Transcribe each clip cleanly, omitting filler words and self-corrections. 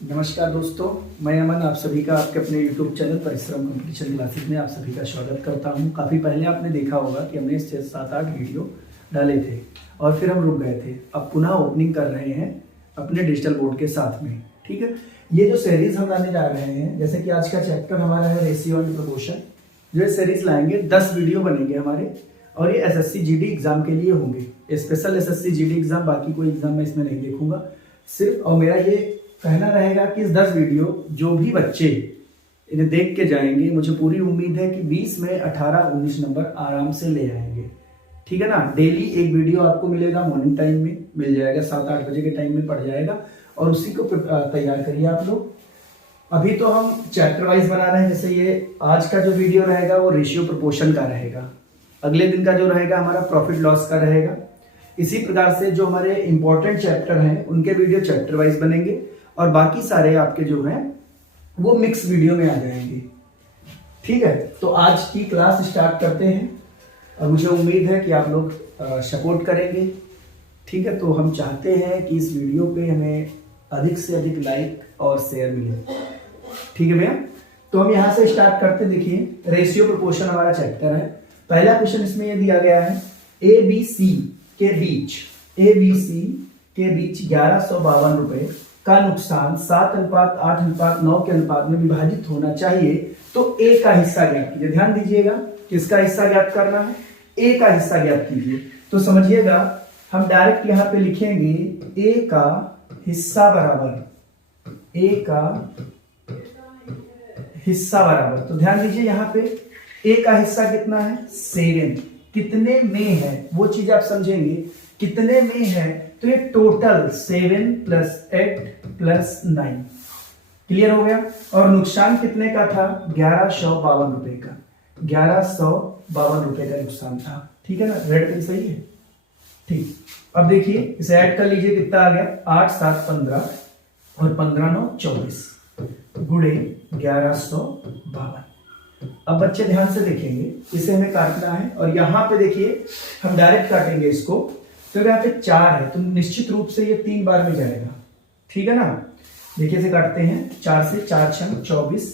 नमस्कार दोस्तों, मैं अमन आप सभी का आपके अपने YouTube चैनल परिश्रम कंपटीशन क्लासेस में आप सभी का स्वागत करता हूं। काफ़ी पहले आपने देखा होगा कि हमने 6-7-8 वीडियो डाले थे और फिर हम रुक गए थे। अब पुनः ओपनिंग कर रहे हैं अपने डिजिटल बोर्ड के साथ में। ठीक है, ये जो सीरीज हम लाने जा रहे हैं, जैसे कि आज का चैप्टर हमारा है रेशियो एंड प्रोपोर्शन। जो ये सीरीज लाएंगे 10 वीडियो बनेंगे हमारे और ये एसएससी जीडी एग्जाम के लिए होंगे। स्पेशल एसएससी जीडी एग्जाम, बाकी कोई एग्जाम मैं इसमें नहीं देखूंगा सिर्फ। और मेरा ये कहना रहेगा कि इस 10 वीडियो जो भी बच्चे इन्हें देख के जाएंगे, मुझे पूरी उम्मीद है कि 20 में 18-19 नंबर आराम से ले आएंगे। ठीक है ना। डेली एक वीडियो आपको मिलेगा, मॉर्निंग टाइम में मिल जाएगा, 7-8 बजे के टाइम में पड़ जाएगा और उसी को तैयार करिए आप लोग। अभी तो हम चैप्टर वाइज बना रहे हैं। जैसे ये आज का जो वीडियो रहेगा वो रेशियो प्रोपोर्शन का रहेगा, अगले दिन का जो रहेगा हमारा प्रॉफिट लॉस का रहेगा। इसी प्रकार से जो हमारे इंपॉर्टेंट चैप्टर हैं उनके वीडियो चैप्टर वाइज बनेंगे और बाकी सारे आपके जो हैं वो मिक्स वीडियो में आ जाएंगे। ठीक है, तो आज की क्लास स्टार्ट करते हैं और मुझे उम्मीद है कि आप लोग सपोर्ट करेंगे। ठीक है, तो हम चाहते हैं कि इस वीडियो पे हमें अधिक से अधिक लाइक और शेयर मिले। ठीक है भैया, तो हम यहाँ से स्टार्ट करते। देखिए, रेशियो प्रोपोर्शन हमारा चैप्टर है। पहला क्वेश्चन इसमें ये दिया गया है, ए बी सी के बीच 1152 रुपए का नुकसान 7:8:9 के अनुपात में विभाजित होना चाहिए, तो ए का हिस्सा ज्ञात कीजिए। ध्यान दीजिएगा, किसका हिस्सा ज्ञात करना है? ए का हिस्सा ज्ञात कीजिए। तो समझिएगा, हम डायरेक्ट यहां पे लिखेंगे ए का हिस्सा बराबर, ए का हिस्सा बराबर। तो ध्यान दीजिए, यहां पे ए का हिस्सा कितना है? 7। कितने में है वो चीज आप समझेंगे। कितने में है तो ये टोटल 7 + 8 + 9। क्लियर हो गया। और नुकसान कितने का था? 1152 रुपए का। 1152 रुपए का नुकसान था। ठीक है ना, रेड पेन सही है। ठीक, अब देखिए इसे ऐड कर लीजिए, कितना आ गया? 8 7 15 और 15 9 24 गुणे 1152। अब बच्चे ध्यान से देखेंगे, इसे हमें काटना है और यहां पे देखिए हम डायरेक्ट काटेंगे इसको। तो यहाँ पे 4 है तो निश्चित रूप से ये 3 बार में जाएगा। ठीक है ना। देखिए इसे काटते हैं। 4 से 4 × 24,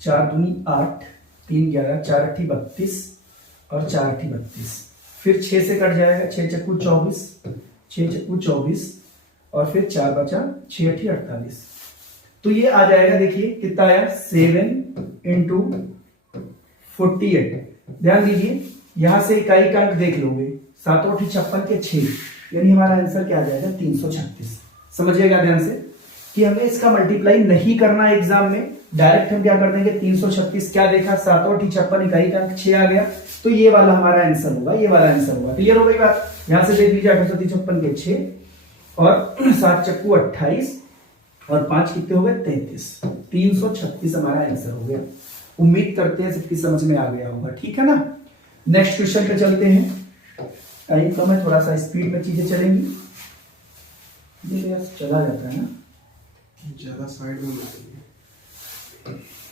4 दूनी 8, 3 11, 4 8 32 और 4 8 32। फिर 6 से कट जाएगा, 6 चक्कू 24, 6 चक्कू 24 और फिर 4 बचा, 6 8 48। तो ये आ जाएगा, देखिए कितना आया? 7 × 48। ध्यान दीजिए, यहां से इकाई का अंक देख लोगे, 7 8 56 के 6, यानी हमारा आंसर क्या आ जाएगा? 336। समझिएगा ध्यान से कि हमें इसका मल्टीप्लाई नहीं करना है एग्जाम में। डायरेक्ट हम क्या कर देंगे? 336। क्या देखा? 7 8 56, इकाई का अंक 6 आ गया, तो ये वाला हमारा आंसर होगा, ये वाला आंसर होगा। क्लियर हो गई बात? यहां से देख लीजिए, 856 के 6 और 7 चक्कू 28 और 5 कितने हो गए? 33। 336 हमारा आंसर हो गया। उम्मीद करते हैं सबकी समझ में आ गया होगा। ठीक है ना। नेक्स्ट क्वेश्चन पे चलते हैं। टाइम कम है, थोड़ा सा स्पीड में चीजें चलेंगी। चला जाता है ना, ज्यादा साइड में।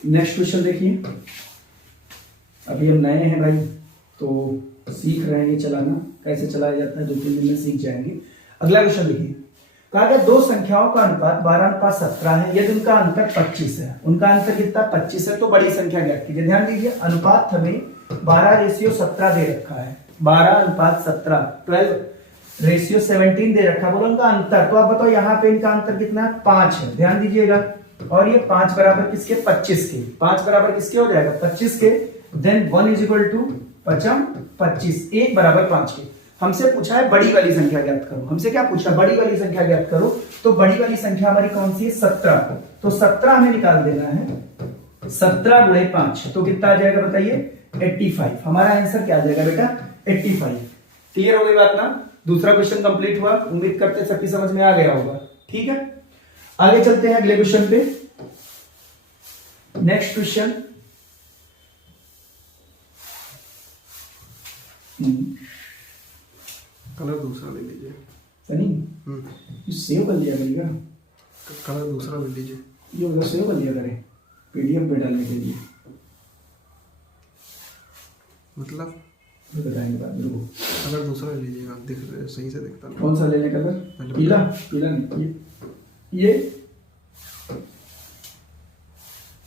नेक्स्ट क्वेश्चन देखिए। अभी हम नए हैं भाई, तो सीख रहे हैं ये चलाना, कैसे चलाया जाता है, 2-3 दिन में सीख जाएंगे। अगला क्वेश्चन देखिए, कहा गया दो संख्याओं का अनुपात 12:17 है यदि उनका अंतर 25 है। उनका अंतर कितना? 25 है, तो बड़ी संख्या ज्ञात कीजिए। ध्यान दीजिए, अनुपात हमें 12:17 दे रखा है, 12:17, 12:17 दे रखा है। बोलो उनका अंतर, तो आप बताओ यहाँ पे इनका अंतर कितना है? 5 है। ध्यान दीजिएगा, और ये 5 बराबर किसके? 25 के। 5 बराबर किसके हो जाएगा? 25 के। देन 1 = 25, 1 बराबर 5 के। हमसे पूछा है बड़ी वाली संख्या ज्ञात करो। हमसे क्या पूछा? बड़ी वाली संख्या ज्ञात करो। तो बड़ी वाली संख्या हमारी कौन सी है? 17। तो 17 हमें निकाल देना है। 17 × 5 तो कितना आ जाएगा बताइए? 85। हमारा आंसर क्या आ जाएगा बेटा? 85। क्लियर हो गई बात ना। दूसरा क्वेश्चन कंप्लीट हुआ। उम्मीद करते सबकी समझ में आ गया होगा। ठीक है, आगे चलते हैं अगले क्वेश्चन पे। नेक्स्ट क्वेश्चन, कलर दूसरा ले लीजिए। सनी सेव कर लिया करिएगा, कलर दूसरा ले लीजिए। ये उधर सेव कर लिया करें पीडीएफ पे डालने के लिए। मतलब बताएंगे बाद में। कलर दूसरा ले लीजिएगा, दिख सही से दिखता नहीं। कौन सा लेने कलर? पीला? पीला नहीं, ये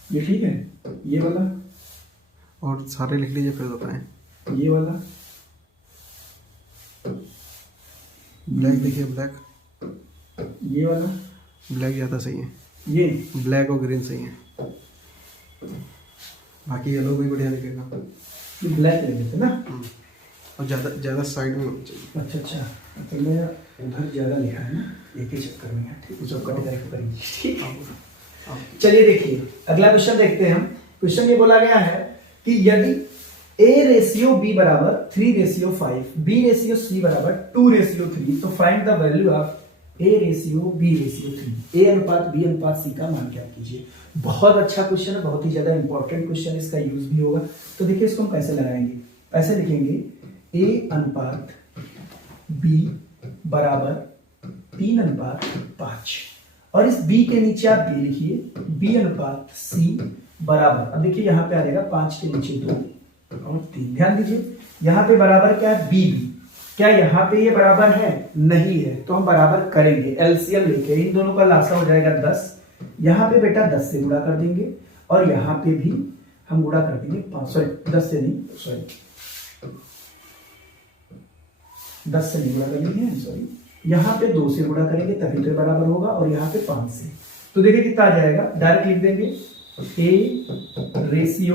ये ठीक है, ये वाला, और सारे लिख लीजिए फिर बताएं। ये वाला, ब्लैक देखिए, ब्लैक ये वाला, ब्लैक ज़्यादा सही है, ये ब्लैक और ग्रीन सही है, बाकी येलो भी बढ़िया दिखेगा। ब्लैक ले लेते ना। और ज़्यादा ज़्यादा साइड में होना चाहिए। अच्छा अच्छा, तो मैं उधर ज़्यादा लिखा है ना, एक ही चक्कर में है, ठीक है, कट करके करेंगे, ठीक है। चलिए देखिए अगला क्वेश्चन देखते हैं हम। क्वेश्चन ये बोला गया है कि यदि A/B बराबर 3/5, B/C बराबर 2/3, तो find the value of A/B/3, A अनुपात B अनुपात C का मान ज्ञात कीजिए। बहुत अच्छा क्वेश्चन है, बहुत ही ज्यादा इंपॉर्टेंट क्वेश्चन, इसका यूज भी होगा। तो देखिए इसको हम कैसे लगाएंगे, ऐसे लिखेंगे A अनुपात B बराबर 3:5, और इस B के नीचे आप B लिखिए, B अनुपात C बराबर, अब देखिए यहाँ पे आ जाएगा 5 के नीचे 2 और 3। ध्यान दीजिए यहाँ पे बराबर क्या है, B। क्या यहाँ पे ये बराबर है, नहीं है, तो हम बराबर करेंगे एलसीएम लेके, इन दोनों का लासा हो जाएगा 10। यहाँ पे बेटा 10 से गुणा कर देंगे, और यहाँ पे भी हम गुणा कर देंगे 5, सॉरी 10 से नहीं, सॉरी 10 से नहीं गुणा करेंगे, सॉरी यहाँ पे 2 से गुणा करेंगे तभी तो बराबर होगा, और यहाँ पे 5 से। तो देखिए कितना आ जाएगा, डायरेक्ट लिख देंगे A/B/C।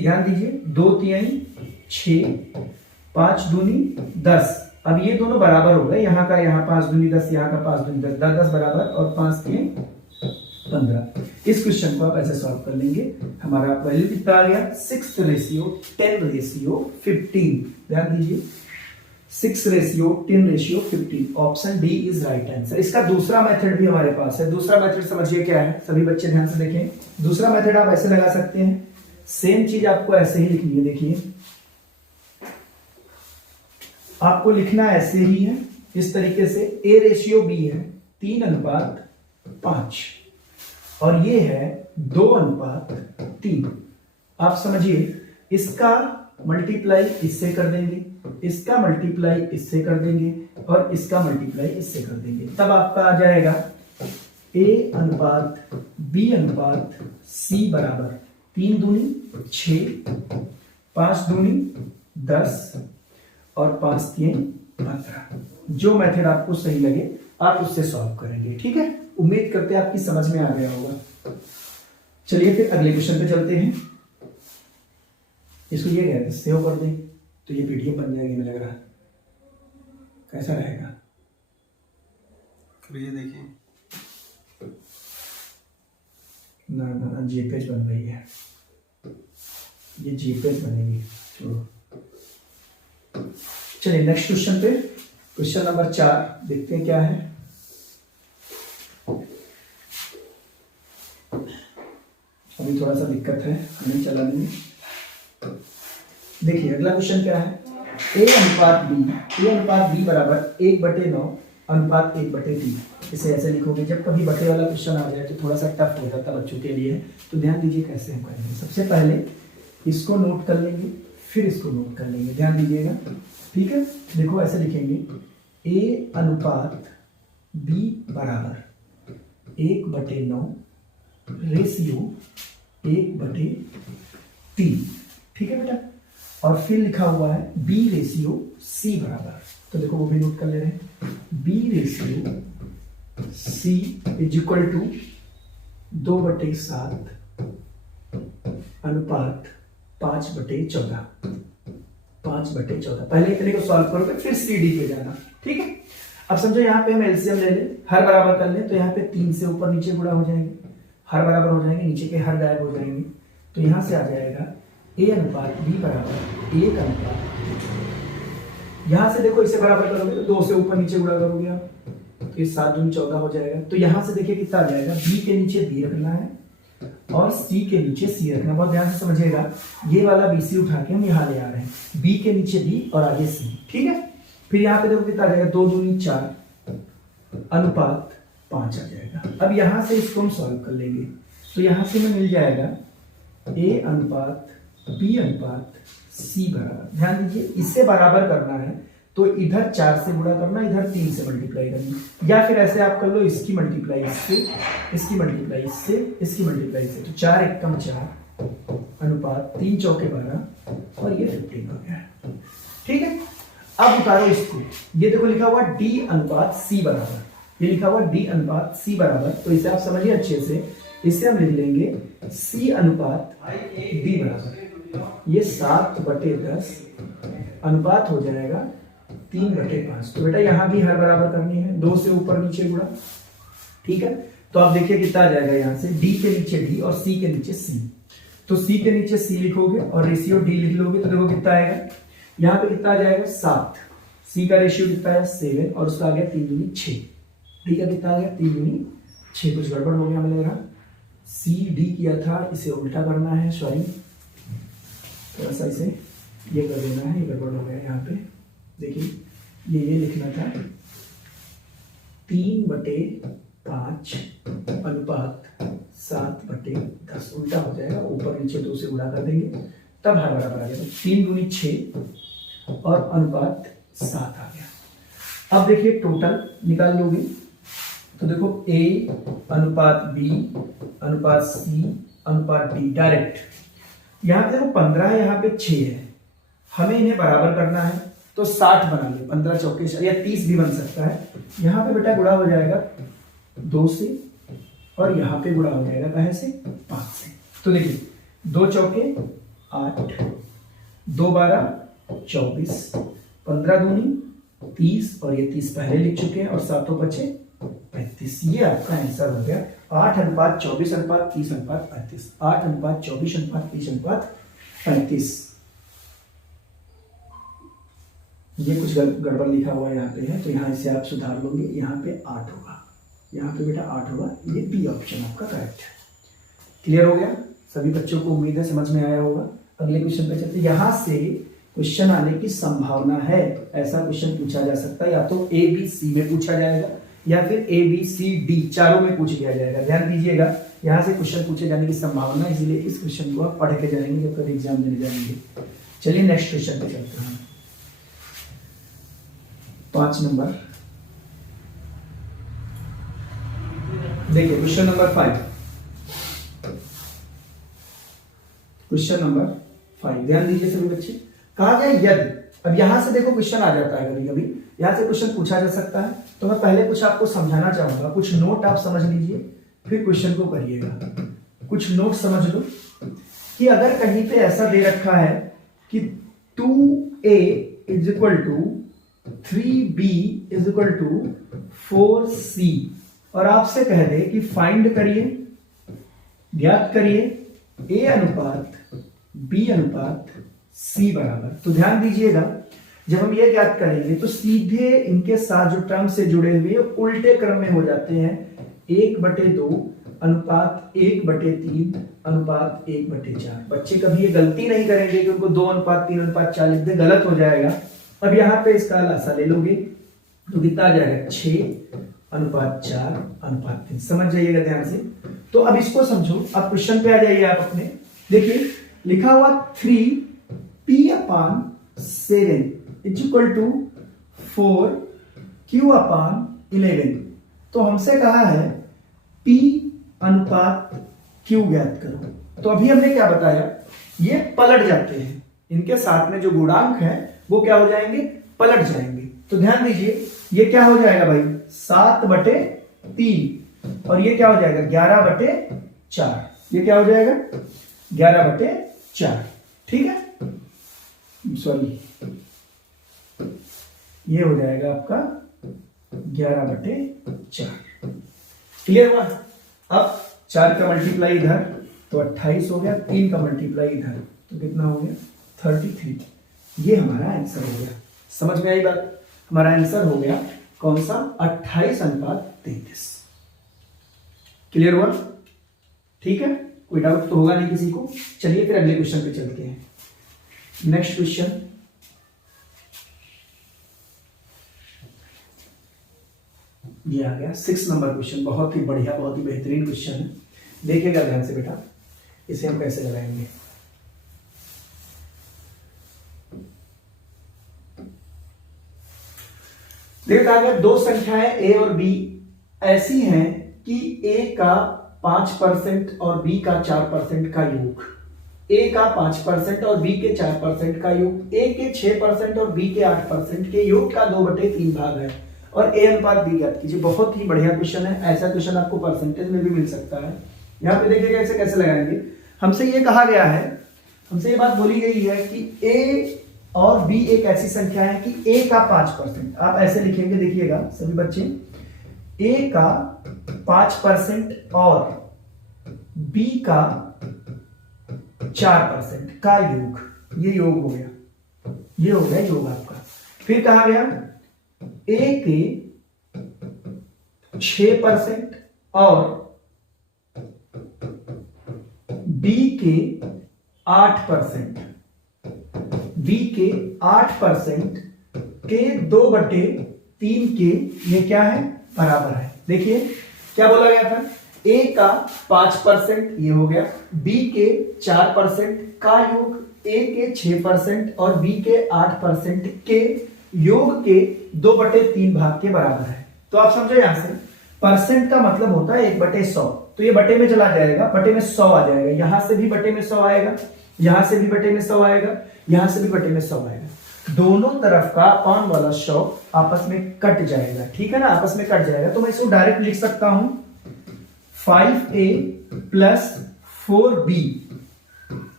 ध्यान दीजिए 2 3 6, 5 दूनी 10। अब ये दोनों बराबर हो गए, यहाँ का यहाँ 5 दूनी 10, यहाँ का 5 दूनी 10, 10 10 बराबर, और 5 3 15। इस क्वेश्चन को आप ऐसे सॉल्व कर लेंगे, हमारा वैल्यू कितना आ गया, 6:10:15। ध्यान दीजिए 6:10:15, option D is right answer. इसका दूसरा मेथड भी हमारे पास है। दूसरा मेथड समझिए क्या है, सभी बच्चे ध्यान से देखें। दूसरा मेथड आप ऐसे लगा सकते हैं, सेम चीज आपको ऐसे ही लिखनी है। देखिए आपको लिखना ऐसे ही है, इस तरीके से A/B है 3:5, और ये है 2:3। आप समझिए इसका मल्टीप्लाई इससे कर देंगे, इसका मल्टीप्लाई इससे कर देंगे, और इसका मल्टीप्लाई इससे कर देंगे, तब आपका आ जाएगा A/B/C बराबर 3 दूनी 6, 5 दूनी 10, और 5 3 15। जो मेथड आपको सही लगे आप उससे सॉल्व करेंगे, ठीक है। उम्मीद करते हैं आपकी समझ में आ गया होगा। चलिए फिर अगले क्वेश्चन पे चलते हैं। इसको ये कह सेव कर दें तो ये पीडीएफ बन जाएगी, मुझे लग रहा है। कैसा रहेगा, ये देखिए ना ना ना, जेपेज बन रही है, ये जेपेज बनेगी। चलिए नेक्स्ट क्वेश्चन पे, क्वेश्चन नंबर 4 देखते हैं क्या है। अभी थोड़ा सा दिक्कत है हमें चलाने में। देखिए अगला क्वेश्चन क्या है, A अनुपात B बराबर 1/9 अनुपात 1/3। इसे ऐसे लिखोगे, जब कभी बटे वाला क्वेश्चन आ जाए तो थोड़ा सा टफ हो जाता है बच्चों के लिए, तो ध्यान दीजिए कैसे हम करेंगे। सबसे पहले इसको नोट कर लेंगे, फिर इसको नोट कर लेंगे, ध्यान दीजिएगा, ठीक है। देखो ऐसे लिखेंगे A अनुपात B बराबर 1/9 रेशियो 1/3, ठीक है बेटा। और फिर लिखा हुआ है B/C बराबर, तो देखो वो भी नोट कर ले रहे हैं, B/C इज इक्वल टू 2/7 अनुपात 5/14। 5/14, पहले इतने को सॉल्व करोगे फिर CD पे जाना, ठीक है। अब समझो यहाँ पे हम एलसीएम ले लें, हर बराबर कर लें, तो यहाँ पे 3 से ऊपर नीचे गुणा हो जाएंगे, हर बराबर हो जाएंगे, नीचे के हर गायब हो जाएंगे, तो यहाँ से आ जाएगा A अनुपात B बराबर 1 अनुपात, यहाँ से देखो इसे बराबर करोगे तो 2 से ऊपर नीचे गुणा करोगे आप, तो ये 7 दूनी 14 हो जाएगा। तो यहाँ से देखिए कितना आ जाएगा, B के नीचे B रखना है और C के नीचे C रखना। बहुत ध्यान से समझिएगा, ये वाला BC उठा के हम यहाँ ले आ रहे हैं, B के नीचे B और आगे C, ठीक है। फिर यहाँ पे देखो कितना आ जाएगा, 2 दूनी 4 अनुपात 5 आ जाएगा। अब यहाँ से इसको हम सॉल्व कर लेंगे, तो यहाँ से हमें मिल जाएगा A अनुपात B अनुपात C बराबर, ध्यान दीजिए इसे बराबर करना है तो इधर 4 से गुणा करना, इधर 3 से मल्टीप्लाई करना, या फिर ऐसे आप कर लो, इसकी मल्टीप्लाई इससे, इसकी मल्टीप्लाई इससे, इसकी मल्टीप्लाई इससे। तो 4 एकम 4 अनुपात 3 चौके 12 और ये 15 हो गया। ठीक है, अब उतारो इसको। ये देखो लिखा हुआ D अनुपात C बराबर, ये लिखा हुआ D अनुपात C बराबर, तो इसे आप समझिए अच्छे से। इसे हम लिख लेंगे C अनुपात D बराबर, ये 7/10 अनुपात हो जाएगा 3/5। तो बेटा यहाँ भी हर बराबर करनी है, 2 से ऊपर नीचे गुणा। ठीक है, तो आप देखिए कितना आ जाएगा, यहाँ से D के नीचे D और C के नीचे C। तो C के नीचे C लिखोगे और रेशियो D लिख लोगे तो देखो कितना आएगा, यहाँ पे कितना आ जाएगा 7। C का रेशियो कितना है 7 और उसका आ गया 3 दूनी 6। D का कितना आ गया 3 दूनी 6। कुछ गड़बड़ हो गया हमें लग रहा, C D किया था, इसे उल्टा करना है, सॉरी थोड़ा सा इसे ये कर देना है, ये गड़बड़ हो गया। यहाँ पे देखिए ये लिखना था 3/5 अनुपात 7/10, उल्टा हो जाएगा, ऊपर नीचे 2 से गुणा कर देंगे तब हर बराबर आ गया। तो 3 दूनी 6 और अनुपात 7 आ गया। अब देखिए टोटल निकाल लोगे तो देखो A अनुपात B अनुपात C अनुपात D डायरेक्ट। यहाँ पे देखो 15 है, यहाँ पे 6 है, हमें इन्हें बराबर करना है तो 60 बना ले, 15 चौके या 30 भी बन सकता है। यहाँ पे बेटा गुणा हो जाएगा 2 से और यहाँ पे गुणा हो जाएगा कहे से 5 से। तो देखिए 2 चौके 8, 2 12 24, 15 दूनी 30 और ये 30 पहले लिख चुके हैं और 7 बचे 35। ये आपका आंसर हो गया 8 अनुपात 24 अनुपात 30 अनुपात 35। 8 अनुपात 24 अनुपात 30 अनुपात 35। ये कुछ गड़बड़ लिखा हुआ यहाँ पे है, तो यहाँ इसे आप सुधार लोगे, यहाँ पे 8 होगा, यहाँ पे बेटा 8 होगा। ये बी ऑप्शन आपका करेक्ट है। क्लियर हो गया सभी बच्चों को, उम्मीद है समझ में आया होगा। अगले क्वेश्चन पे चलते। यहाँ से क्वेश्चन आने की संभावना है, ऐसा क्वेश्चन पूछा जा सकता है, या तो ए बी सी में पूछा जाएगा या फिर ए बी सी डी चारों में पूछ लिया जाएगा। ध्यान दीजिएगा, यहाँ से क्वेश्चन पूछे जाने की संभावना, इसलिए इस क्वेश्चन को आप पढ़ के जाएंगे जब कभी एग्जाम देने जाएंगे। चलिए नेक्स्ट क्वेश्चन पे चलते हैं। 5 नंबर देखिए, क्वेश्चन नंबर 5, क्वेश्चन नंबर 5 ध्यान दीजिए सभी बच्चे। कहा गया यदि, अब यहां से देखो क्वेश्चन आ जाता है कभी कभी, यहां से क्वेश्चन पूछा जा सकता है, तो मैं पहले कुछ आपको समझाना चाहूंगा, कुछ नोट आप समझ लीजिए फिर क्वेश्चन को करिएगा। कुछ नोट समझ लो कि अगर कहीं पे ऐसा दे रखा है कि 2a is equal to 3b is equal to 4c और आपसे कह दे कि फाइंड करिए, ज्ञात करिए a अनुपात b अनुपात c बराबर। तो ध्यान दीजिएगा, जब हम ये ज्ञात करेंगे तो सीधे इनके साथ जो टर्म से जुड़े हुए उल्टे क्रम में हो जाते हैं। 1/2 अनुपात 1/3 अनुपात 1/4। बच्चे कभी ये गलती नहीं करेंगे कि उनको 2 अनुपात 3 अनुपात 4 लिख दे, गलत हो जाएगा। अब यहाँ पे इसका लासा ले लोगे तो कितना आ जाएगा 6 अनुपात 4 अनुपात 3। समझ जाइएगा ध्यान से। तो अब इसको समझो, अब क्वेश्चन पे आ जाइए आप अपने। देखिए लिखा हुआ 3p/7 is equal to 4q/11। तो हमसे कहा है p अनुपात q ज्ञात करो। तो अभी हमने क्या बताया, ये पलट जाते हैं, इनके साथ में जो गुणांक है वो क्या हो जाएंगे, पलट जाएंगे। तो ध्यान दीजिए, ये क्या हो जाएगा भाई 7/3 और ये क्या हो जाएगा 11/4। ये क्या हो जाएगा 11/4। ठीक है, सॉरी ये हो जाएगा आपका 11/4। क्लियर हुआ। अब 4 का मल्टीप्लाई इधर तो 28 हो गया, 3 का मल्टीप्लाई इधर तो कितना हो गया 33। ये हमारा आंसर हो गया। समझ में आई बात, हमारा आंसर हो गया कौन सा 28/33। क्लियर हुआ, ठीक है, कोई डाउट तो होगा नहीं किसी को। चलिए फिर अगले क्वेश्चन पे चलते हैं। नेक्स्ट क्वेश्चन, ये आ गया 6 नंबर क्वेश्चन। बहुत ही बढ़िया, बहुत ही बेहतरीन क्वेश्चन है, देखिएगा ध्यान से बेटा। इसे हम कैसे लगाएंगे, देखिए कहा गया दो संख्याएं ए और बी ऐसी हैं कि ए का 5% और बी का 4% का योग, ए का 5% और बी के 4% का योग, ए के 6% और बी के 8% के योग का 2/3 भाग है और ए अनुपात बी ज्ञात कीजिए। बहुत ही बढ़िया क्वेश्चन है, ऐसा क्वेश्चन आपको परसेंटेज में भी मिल सकता है। यहाँ पे देखिए कैसे कैसे लगाएंगे। हमसे ये कहा गया है, हमसे ये बात बोली गई है कि ए और बी एक ऐसी संख्या है कि ए का 5%, आप ऐसे लिखेंगे, देखिएगा सभी बच्चे, ए का 5% और बी का 4% का योग, ये योग हो गया, ये हो गया योग आपका। फिर कहा गया ए के 6% और बी के 8%, बी के 8% के 2/3 के ये क्या है, बराबर है। देखिए क्या बोला गया था, ए का 5% ये हो गया, बी के 4% का योग ए के 6% और बी के 8% के योग के 2/3 भाग के बराबर है। तो आप समझो यहां से परसेंट का मतलब होता है 1/100, तो ये बटे में चला जाएगा, बटे में 100 आ जाएगा, यहां से भी बटे में 100 आएगा, यहां से भी बटे में 100 आएगा, यहां से भी बटे में 100 आएगा। दोनों तरफ का अपॉन वाला 100 आपस में कट जाएगा, ठीक है ना, आपस में कट जाएगा। तो मैं इसको डायरेक्ट लिख सकता हूं 5a plus 4b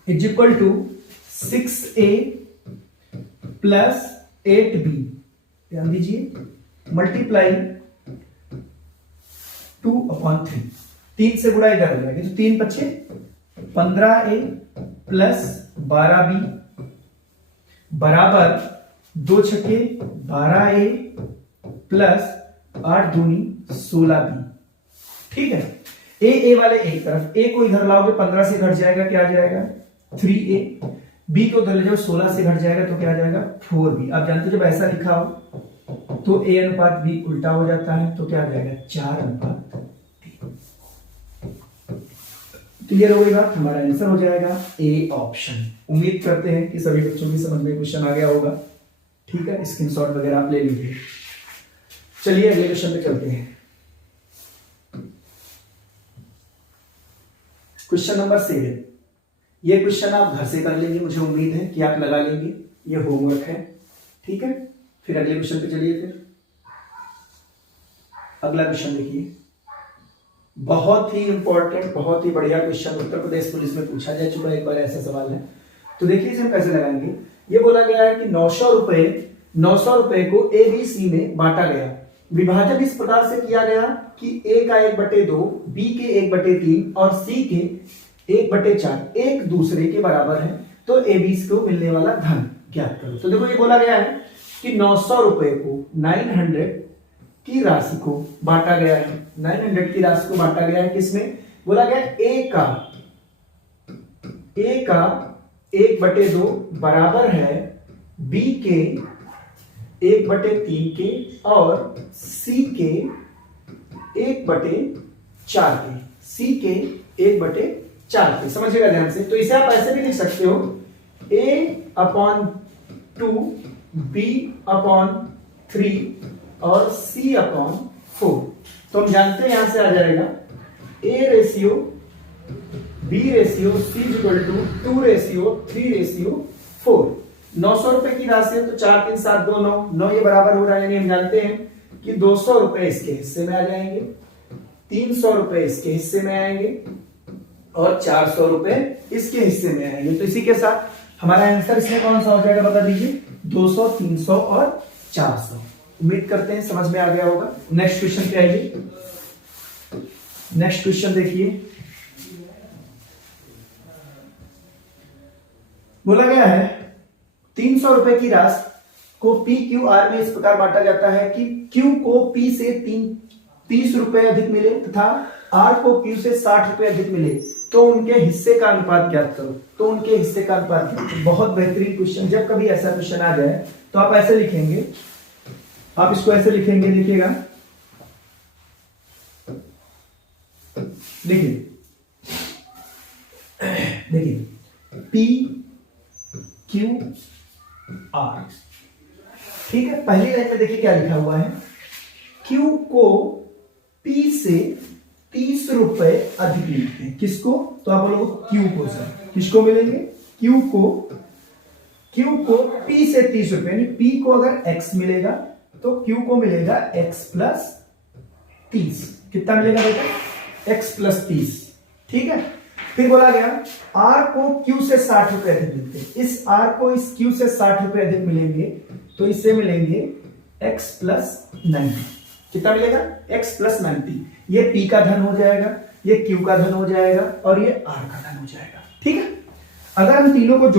is equal to 6a plus 8b। ध्यान दीजिए, मल्टीप्लाई 2/3, 3 से गुणा इधर हो जाएगा, तो 3 बचे 15a प्लस 12b बराबर 2 छके 12a प्लस 8 दूनी 16b। ठीक है, ए वाले एक तरफ, ए को इधर लाओगे 15 से घट जाएगा, क्या आ जाएगा 3a, बी को उधर ले जाओ 16 से घट जाएगा तो क्या आ जाएगा 4b। आप जानते हो जब ऐसा लिखा हो तो ए अनुपात बी उल्टा हो जाता है, तो क्या आ जाएगा 4:3। क्लियर हो गई बात, हमारा आंसर हो जाएगा ए ऑप्शन। उम्मीद करते हैं कि सभी बच्चों की समझ में क्वेश्चन आ गया होगा। ठीक है, स्क्रीनशॉट वगैरह आप ले लीजिए। चलिए अगले क्वेश्चन पे चलते हैं। क्वेश्चन नंबर 7, ये क्वेश्चन आप घर से कर लेंगे, मुझे उम्मीद है कि आप लगा लेंगे, ये होमवर्क है। ठीक है, फिर अगले क्वेश्चन पे चलिए। फिर अगला क्वेश्चन देखिए, बहुत ही इंपॉर्टेंट, बहुत ही बढ़िया क्वेश्चन, उत्तर प्रदेश पुलिस में पूछा जा चुका है एक बार, ऐसा सवाल है। तो देखिए इसे हम कैसे लगाएंगे। ये बोला गया है कि 900 रुपए को ए बी सी में बांटा गया। विभाजन इस प्रकार से किया गया कि ए का 1/2, बी के 1/3 और सी के 1/4 एक दूसरे के बराबर है, तो ए बी सी को मिलने वाला धन ज्ञात करो। तो देखो ये बोला गया है कि 900 रुपए को 900 की राशि को बांटा गया है, 900 की राशि को बांटा गया है किसमें, बोला गया ए का 1/2 बराबर है बी के 1/3 के और सी के 1/4 के, सी के 1/4 के। समझिएगा ध्यान से। तो इसे आप ऐसे भी लिख सकते हो A/2 B/3 और C/4। तो हम जानते हैं यहां से आ जाएगा A/B/C/2:2:3:4। 900 रुपए की राशि है तो 4 3 7 2 9 9 ये बराबर हो रहा है, यानी हम जानते हैं कि 200 रुपए इसके हिस्से में आ जाएंगे, 300 रुपए इसके हिस्से में आएंगे और 400 रुपए इसके हिस्से में आएंगे। तो इसी के साथ हमारा आंसर इसमें कौन सा हो जाएगा बता दीजिए, 200 300 और 400। उम्मीद करते हैं समझ में आ गया होगा। नेक्स्ट क्वेश्चन पे आइए। नेक्स्ट क्वेश्चन देखिए, बोला गया है 300 रुपए की राशि को पी क्यू आर में इस प्रकार बांटा जाता है कि क्यू को पी से 30 रुपए अधिक मिले तथा आर को क्यू से 60 रुपए अधिक मिले, तो उनके हिस्से का अनुपात ज्ञात करो। तो उनके हिस्से का अनुपात ज्ञात करो। बहुत बेहतरीन क्वेश्चन। जब कभी ऐसा क्वेश्चन आ जाए तो आप ऐसे लिखेंगे, आप इसको ऐसे लिखेंगे, देखिएगा, देखिए पी क्यू आर, ठीक है। पहली लाइन में देखिए क्या लिखा हुआ है, Q को P से 30 रुपए अधिक मिलते हैं। किसको? तो आप बोलोगे Q को। सर किसको मिलेंगे? Q को P से 30 रुपए, यानी P को अगर X मिलेगा तो Q को मिलेगा X प्लस 30। कितना मिलेगा बेटा? X plus 30। ठीक है। फिर बोला गया R को Q से 60 रुपए अधिक मिलते हैं। इस R को इस Q से 60 रुपए अधिक मिलेंगे तो इससे मिलेंगे X प्लस 90। कितना मिलेगा? X plus 90। ये P का धन हो जाएगा, ये Q का धन हो जाएगा और ये R का धन हो जाएगा। ठीक है। अगर हम तीनों को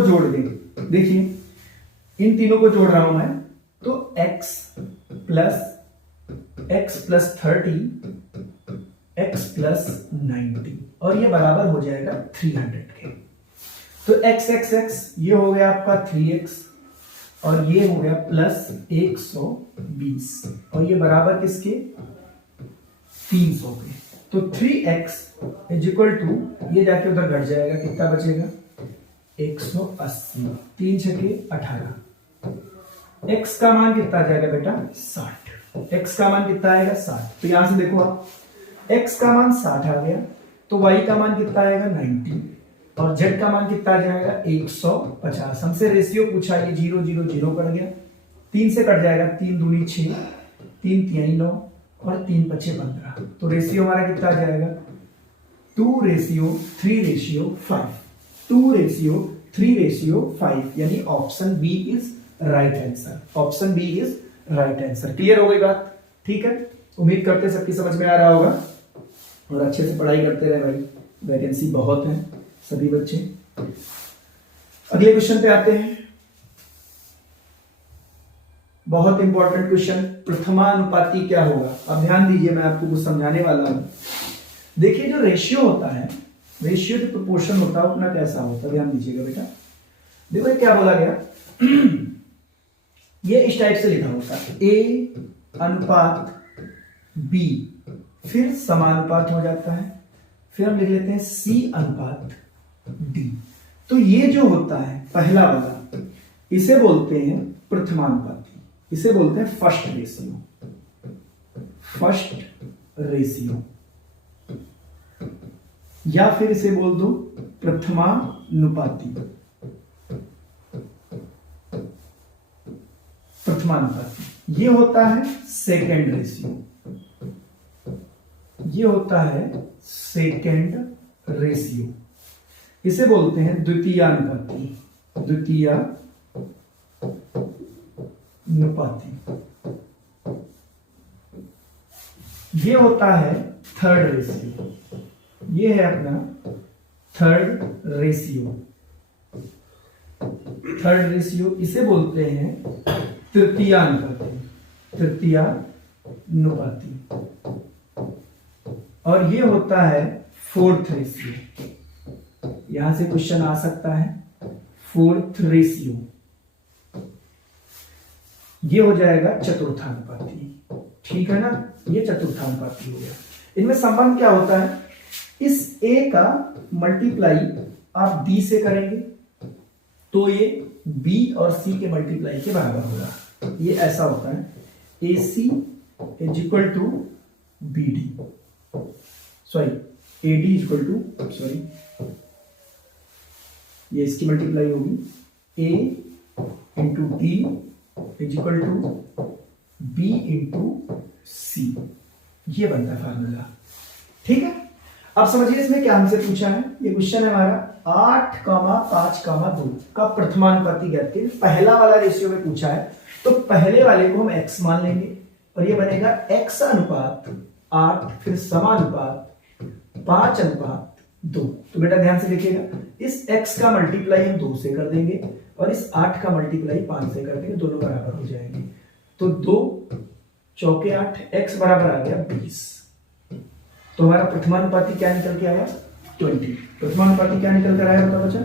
जोड़ दें, देखिए इन तीनों को जोड़ रहा हूं मैं, तो x प्लस 30 x प्लस 90 और ये बराबर हो जाएगा 300 के। तो x ये हो गया आपका 3x और ये हो गया प्लस 120 और ये बराबर किसके? 300 के। तो 3x इज इक्वल टू, ये जाके उधर घट जाएगा, कितना बचेगा? 180। 3 छके 18। x का मान कितना आ जाएगा बेटा? 60। x का मान कितना आएगा? 60। तो यहां से देखो आप, x का मान 60 आ गया तो y का मान कितना आएगा? 90 और z का मान कितना आ जाएगा? 150। हमसे रेशियो पूछा, ये 0 0 0 कट गया, 3 से कट जाएगा, 3 दूनी 6, 3 तिहाई 9 और 3 पचे 15। तो रेशियो हमारा कितना आ जाएगा? 2:3:5। 2:3:5 यानी option B is right answer. Option B is right answer. Clear हो गई बात? ठीक है। उम्मीद करते सबकी समझ में आ रहा होगा और अच्छे से पढ़ाई करते रहे भाई, वैकेंसी बहुत है सभी बच्चे। अगले क्वेश्चन पे आते हैं। बहुत इंपॉर्टेंट क्वेश्चन, प्रथमानुपाती क्या होगा? अब ध्यान दीजिए, मैं आपको कुछ समझाने वाला हूं। देखिए जो रेशियो होता है, रेशियो जो प्रोपोर्शन होता है अपना कैसा होता है, ध्यान दीजिएगा बेटा। देखो क्या बोला गया, ये इस टाइप से लिखा होता है, A अनुपात B, फिर समानुपात हो जाता है, फिर हम लिख लेते हैं C अनुपात D। तो ये जो होता है पहला वाला, इसे बोलते हैं प्रथमानुपाती, इसे बोलते हैं फर्स्ट रेशियो, या फिर इसे बोल दो प्रथमानुपाती। ये होता है सेकेंड रेशियो, ये होता है सेकेंड रेशियो, इसे बोलते हैं द्वितीयानुपाती। ये होता है थर्ड रेशियो, ये है अपना थर्ड रेशियो, इसे बोलते हैं तृतीयानुपाती। और ये होता है फोर्थ रेशियो, यहां से क्वेश्चन आ सकता है, फोर्थ रेशियो। ये हो जाएगा चतुर्थानुपाती। ठीक है ना, ये चतुर्थानुपाती हो गया। इनमें संबंध क्या होता है, इस a का मल्टीप्लाई आप d से करेंगे तो ये b और c के मल्टीप्लाई के बराबर होगा। ये ऐसा होता है, AC is equal to BD, sorry AD is equal to, sorry ये इसकी मल्टीप्लाई होगी, A into D is equal to B into C, ये बनता है फार्मूला। ठीक है। अब समझिए इसमें क्या हमसे पूछा है, ये क्वेश्चन है हमारा 8,5,2 का प्रथमानुपाती ज्ञात कीजिए। पहला वाला रेशियो में पूछा है तो पहले वाले को हम x मान लेंगे और ये बनेगा x अनुपात 8, फिर समानुपात 5:2। तो बेटा ध्यान से देखिएगा, इस x का मल्टीप्लाई हम 2 से कर देंगे और इस 8 का मल्टीप्लाई 5 से कर देंगे, दोनों बराबर हो जाएंगे। तो 2 चौके 8, x बराबर आ गया 20। तो हमारा प्रथमानुपाती क्या निकल के आया? 20। प्रथमानुपाती क्या निकल कर आया बता बच्चा?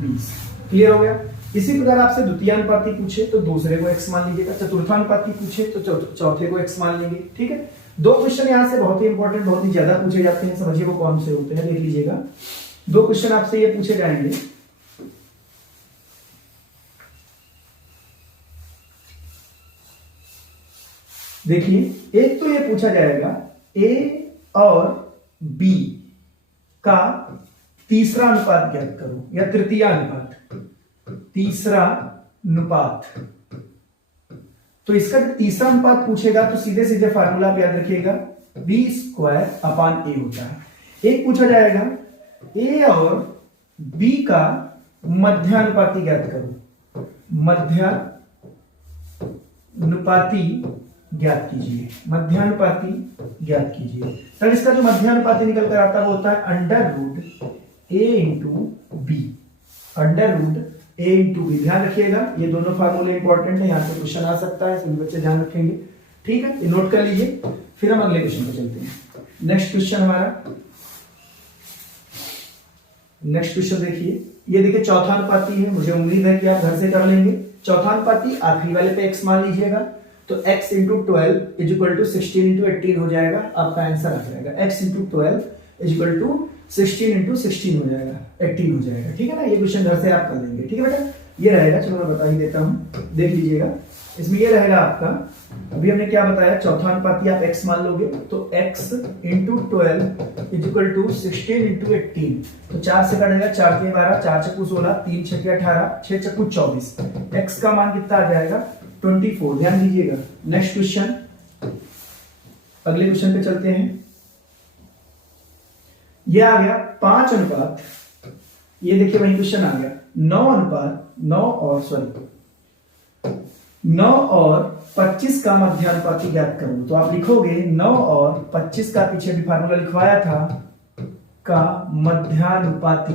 20। क्लियर हो गया। इसी प्रकार आपसे द्वितीयानुपाती पूछे तो दूसरे को x मान लीजिएगा, चतुर्थानुपाती पूछे तो चौथे को x मान लेंगे। ठीक है। दो क्वेश्चन यहाँ से बहुत ही इंपॉर्टेंट, बहुत ही ज्यादा पूछे जाते हैं, समझिए वो कौन से होते हैं, देख लीजिएगा। दो क्वेश्चन आपसे ये पूछे जाएंगे, देखिए एक तो ये पूछा जाएगा ए और बी का तीसरा अनुपात ज्ञात करो या तृतीय अनुपात, तीसरा अनुपात। तो इसका जो तीसरा अनुपात पूछेगा तो सीधे सीधे फार्मूला आप याद रखिएगा, बी स्क्वायर अपान ए होता है। एक पूछा जाएगा ए और बी का मध्यानुपाती ज्ञात करो, मध्यानुपाती ज्ञात कीजिए, मध्यानुपाती ज्ञात कीजिए। सर इसका जो मध्यानुपाती निकल कर आता है वो होता है अंडर रूट ए इंटू बी, अंडर रूट ए इंटू बी। ध्यान रखिएगा ये दोनों फार्मूले इंपॉर्टेंट है, यहाँ पे क्वेश्चन आ सकता है, सभी बच्चे ध्यान रखेंगे। ठीक है, ये नोट कर लीजिए। फिर हम अगले क्वेश्चन पे चलते हैं। नेक्स्ट क्वेश्चन हमारा, नेक्स्ट क्वेश्चन देखिए, ये देखिए चौथा अनुपाती है, मुझे उम्मीद है कि आप घर से कर लेंगे। चौथा अनुपाती आखिरी वाले पे x मान लीजिएगा, तो x into 12 is equal to 16 into 18 हो जाएगा, आपका आंसर आ जाएगा। x into 12 is equal to 16 into 16 हो जाएगा, 18 हो जाएगा। ठीक है ना, ये क्वेश्चन घर से आप कर लेंगे। ठीक है बेटा, ये रहेगा, चलो मैं बता ही देता हूँ, देख लीजिएगा। इसमें ये रहेगा आपका, अभी हमने क्या बताया, चौथा अनुपाती आप x मान लोगे तो x into 12 is equal to 16 into 18, तो 4 से कटेगा, 4 के 12, 4 चक्कू 16, 3 छक्के 18, 6 चक्कू 24, x का मान कितना आ जाएगा 24। ध्यान दीजिएगा। नेक्स्ट क्वेश्चन, अगले क्वेश्चन पे चलते हैं। ये आ गया 5 अनुपात, ये देखिए वही क्वेश्चन आ गया 9 अनुपात 9 और 25 का मध्यानुपाती ज्ञात करो। तो आप लिखोगे 9 और 25 का, पीछे भी फार्मूला लिखवाया था, का मध्यानुपाती,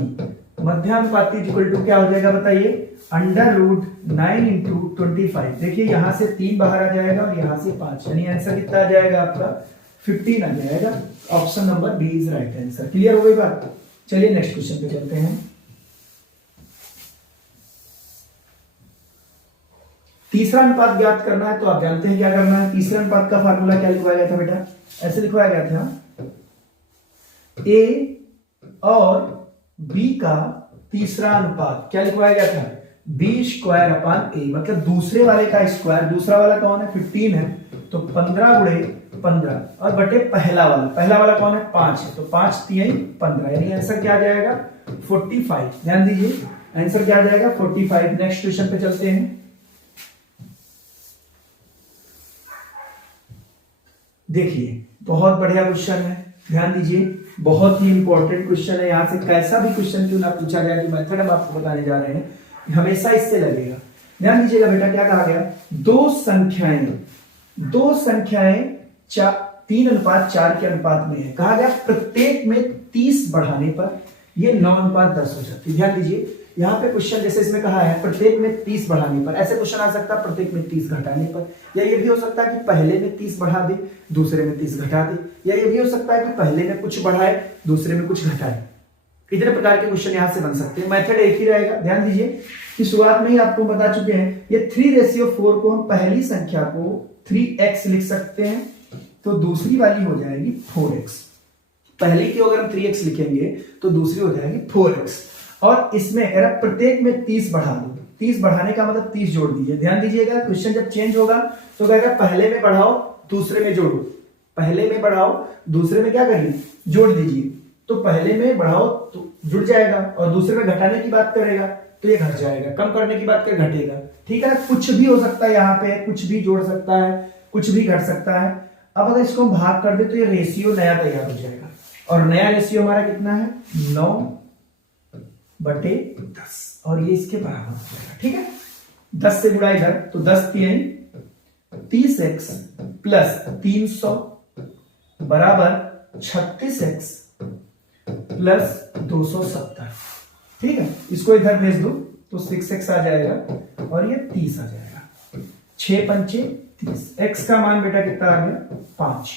मध्यानुपाती इक्वल टू क्या हो जाएगा बताइए, अंडर रूट 9 इंटू 25। देखिए यहां से 3 बाहर आ जाएगा और यहां से 5, यानी आंसर कितना आ जाएगा आपका 15 आ जाएगा। Option number B is right answer. Clear हो गई बात। चलिए नेक्स्ट क्वेश्चन पे चलते हैं। तीसरा अनुपात ज्ञात करना है, तो आप जानते हैं क्या करना है। तीसरे अनुपात का फार्मूला क्या लिखवाया गया था बेटा, ऐसे लिखवाया गया था, ए और बी का तीसरा अनुपात क्या लिखवाया गया था, बी स्क्वायर अपान ए, मतलब दूसरे वाले का स्क्वायर। दूसरा वाला कौन है 15 है, तो 15 गुणे 15 और बटे पहला वाला कौन है 5 है, तो 5 3 15, यानी आंसर क्या आ जाएगा 45। ध्यान दीजिए आंसर क्या आ जाएगा 45। नेक्स्ट क्वेश्चन पे चलते हैं। देखिए बहुत बढ़िया क्वेश्चन है, ध्यान दीजिए, बहुत ही इंपॉर्टेंट क्वेश्चन है। यहां से कैसा भी क्वेश्चन क्यों ना पूछा जाए, जो मेथड हम आपको बताने जा रहे हैं हमेशा इससे लगेगा। ध्यान दीजिएगा बेटा, क्या कहा गया, दो संख्याएं 3:4 के अनुपात में है। कहा गया प्रत्येक में 30 बढ़ाने पर ये 9:10 हो जाती है। ध्यान दीजिए यहाँ पे क्वेश्चन जैसे इसमें कहा है प्रत्येक में 30 बढ़ाने पर, ऐसे क्वेश्चन आ सकता है प्रत्येक में 30 घटाने पर, या ये भी हो सकता है कि पहले में 30 बढ़ा दे दूसरे में 30 घटा दे, या ये भी हो सकता है कि पहले में कुछ बढ़ाए दूसरे में कुछ घटाए। इतने प्रकार के क्वेश्चन यहां से बन सकते हैं, मेथड एक ही रहेगा। ध्यान दीजिए कि शुरुआत में ही आपको बता चुके हैं, ये 3:4 को हम पहली संख्या को 3x लिख सकते हैं, तो दूसरी वाली हो जाएगी 4x। पहली की अगर हम 3x लिखेंगे तो दूसरी हो जाएगी 4x। और इसमें अगर प्रत्येक में 30 बढ़ा दो, 30 बढ़ाने का मतलब 30 जोड़ दीजिए। ध्यान दीजिएगा क्वेश्चन जब चेंज होगा तो कहेगा पहले में बढ़ाओ दूसरे में जोड़ो, पहले में बढ़ाओ दूसरे में क्या करिए जोड़ दीजिए। तो पहले में बढ़ाओ तो जुड़ जाएगा और दूसरे में घटाने की बात करेगा तो ये घट जाएगा, कम करने की बात कर घटेगा। ठीक है ना, कुछ भी हो सकता है, यहाँ पे कुछ भी जोड़ सकता है, कुछ भी घट सकता है। अब अगर इसको हम भाग कर दे तो ये रेशियो नया तैयार हो जाएगा, और नया रेशियो हमारा कितना है 9/10, और ये इसके बराबर हो जाएगा। ठीक है, 10 से गुणा इधर, तो 10 3 30x प्लस 300 बराबर 36x प्लस 270। ठीक है, इसको इधर भेज दो तो 6x आ जाएगा और ये 30 आ जाएगा। 6 पंचे 30। x का मान बेटा कितना आ गया 5।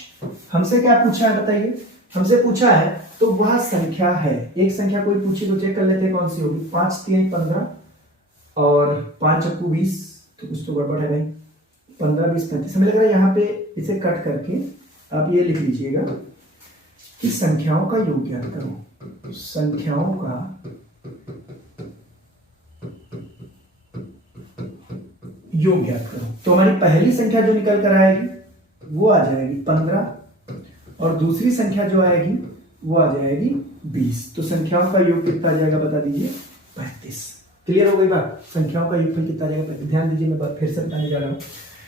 हमसे क्या पूछा है बताइए, हमसे पूछा है तो वह संख्या है, एक संख्या कोई पूछी तो चेक कर लेते हैं कौन सी होगी। 5 3 15 और 5 चक्कू 20, तो कुछ तो गड़बड़ है भाई, 15 20 35। हमें लग रहा है यहाँ पे इसे कट करके आप ये लिख लीजिएगा कि संख्याओं का योग ज्ञात करो, संख्याओं का योग ज्ञात करो। तो हमारी पहली संख्या जो निकल कर आएगी वो आ जाएगी 15 और दूसरी संख्या जो आएगी वो आ जाएगी 20। तो संख्याओं का योग कितना आ जाएगा बता दीजिए 35। क्लियर हो गई बात? संख्याओं का योगफल कितना आ जाएगा 35। ध्यान दीजिए, मैं फिर से बताने जा रहा हूँ।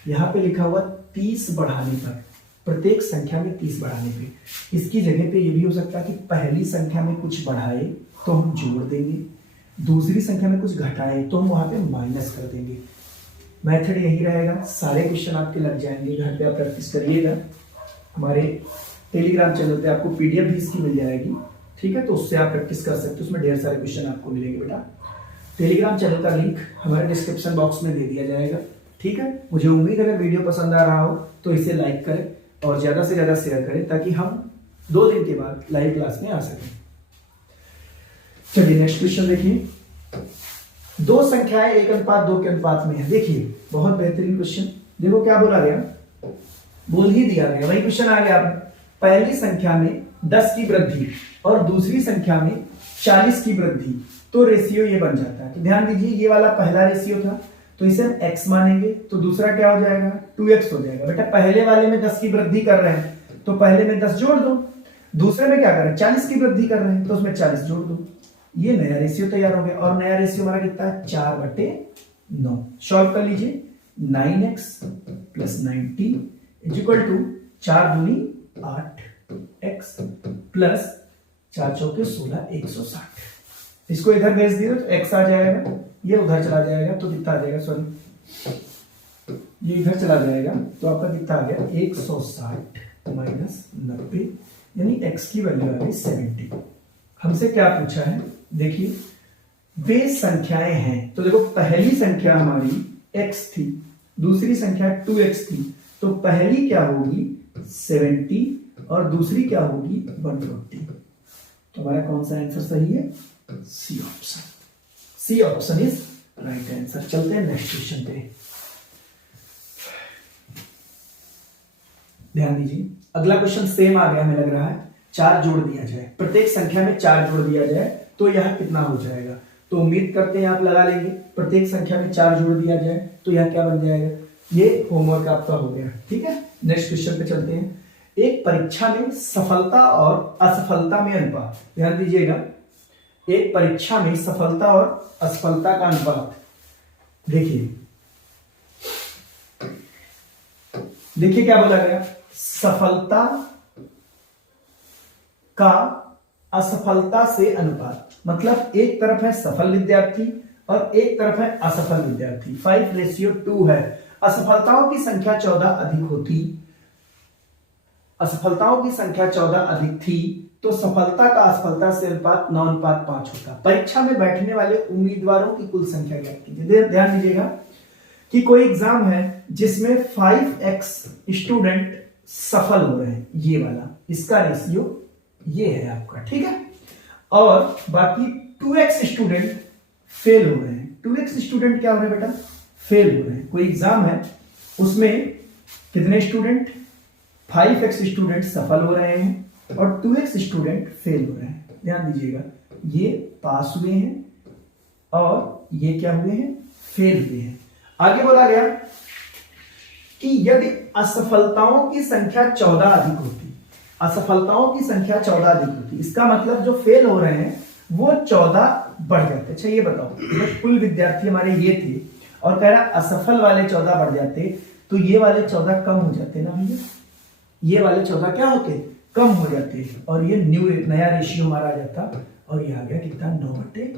यहाँ पे लिखा हुआ 30 बढ़ाने पर, प्रत्येक संख्या में 30 बढ़ाने पे। इसकी जगह पे ये भी हो सकता है कि पहली संख्या में कुछ बढ़ाए तो हम जोड़ देंगे, दूसरी संख्या में कुछ घटाए तो हम वहां पे माइनस कर देंगे। मेथड यही रहेगा। सारे क्वेश्चन आपके लग जाएंगे, घर पे आप प्रैक्टिस करिएगा। हमारे टेलीग्राम चैनल पे आपको पीडीएफ भी इसकी मिल जाएगी, ठीक है? तो उससे आप प्रैक्टिस कर सकते हो, उसमें ढेर सारे क्वेश्चन आपको मिलेंगे बेटा। टेलीग्राम चैनल का लिंक हमारे डिस्क्रिप्शन बॉक्स में दे दिया जाएगा, ठीक है? मुझे उम्मीद है अगर वीडियो पसंद आ रहा हो तो इसे लाइक करें और ज्यादा से ज्यादा शेयर करें ताकि हम 2 दिन के बाद लाइव क्लास में आ सकें। चलिए नेक्स्ट क्वेश्चन देखिए। 2 संख्याएं 1:2 के अनुपात में है। देखिए बहुत बेहतरीन क्वेश्चन। देखो क्या बोला गया, बोल ही दिया गया, वही क्वेश्चन आ गया। पहली संख्या में 10 की वृद्धि और दूसरी संख्या में 40 की वृद्धि, तो रेशियो ये बन जाता है। तो ध्यान दीजिए, ये वाला पहला रेशियो था तो इसे हम x मानेंगे, तो दूसरा क्या हो जाएगा 2x हो जाएगा। बेटा पहले वाले में 10 की वृद्धि कर रहे हैं तो पहले में 10 जोड़ दो, दूसरे में क्या कर रहे हैं 40 की वृद्धि कर रहे हैं तो उसमें 40 जोड़ दो। ये नया रेशियो तैयार हो गया और नया रेशियो हमारा कितना है 4/9। सॉल्व कर लीजिए। 9x + 90 = 4 दूनी 8x + 4 चौके 16 160। इसको इधर भेज दिए तो x आ जाएगा, ये उधर चला जाएगा तो कितना आ जाएगा, सॉरी ये इधर चला जाएगा तो आपका कितना आ गया 160 - 90, यानी x की वैल्यू आ गई 70। हमसे क्या पूछा है, देखिए वे संख्याएं हैं। तो देखो पहली संख्या हमारी x थी, दूसरी संख्या 2x थी, तो पहली क्या होगी 70 और दूसरी क्या होगी 140। तो हमारा कौन सा आंसर सही है, C option. C option is right answer. चलते हैं नेक्स्ट क्वेश्चन पे। ध्यान दीजिए, अगला क्वेश्चन सेम आ गया हमें लग रहा है। 4 जोड़ दिया जाए, प्रत्येक संख्या में 4 जोड़ दिया जाए तो यह कितना हो जाएगा। तो उम्मीद करते हैं आप लगा लेंगे। प्रत्येक संख्या में 4 जोड़ दिया जाए तो यह क्या बन जाएगा। ये होमवर्क आपका हो गया, ठीक है? नेक्स्ट क्वेश्चन पे चलते हैं। एक परीक्षा में सफलता और असफलता में अनुपात, ध्यान दीजिएगा, एक परीक्षा में सफलता और असफलता का अनुपात। देखिए क्या बोला गया, सफलता का असफलता से अनुपात। मतलब एक तरफ है सफल विद्यार्थी और एक तरफ है असफल विद्यार्थी। 5:2 है। असफलताओं की संख्या 14 अधिक होती, असफलताओं की संख्या 14 अधिक थी तो सफलता का असफलता से अनुपात 9:5 होता। परीक्षा में बैठने वाले उम्मीदवारों की कुल संख्या ज्ञात कीजिए। ध्यान दीजिएगा कि कोई एग्जाम है जिसमें 5x स्टूडेंट सफल हो रहे हैं, ये वाला, इसका रेशियो ये है आपका, ठीक है? और बाकी 2x स्टूडेंट फेल हो रहे हैं। 2x स्टूडेंट क्या हो रहे हैं बेटा, फेल हो रहे हैं। कोई एग्जाम है उसमें कितने स्टूडेंट, 5x स्टूडेंट सफल हो रहे हैं और 2x स्टूडेंट फेल हो रहे हैं। ध्यान दीजिएगा, ये पास हुए हैं और ये क्या हुए हैं, फेल हुए हैं। आगे बोला गया कि यदि असफलताओं की संख्या 14 अधिक होती, असफलताओं की संख्या 14 अधिक होती, इसका मतलब जो फेल हो रहे हैं वो 14 बढ़ जाते। अच्छा ये बताओ, जब कुल विद्यार्थी हमारे ये थे और कह रहा असफल वाले 14 बढ़ जाते तो ये वाले 14 कम हो जाते ना भैया, ये वाले 14 क्या होते, कम हो जाते और ये नया रेशियो हमारा आ जाता और ये आ गया कितना 9/5।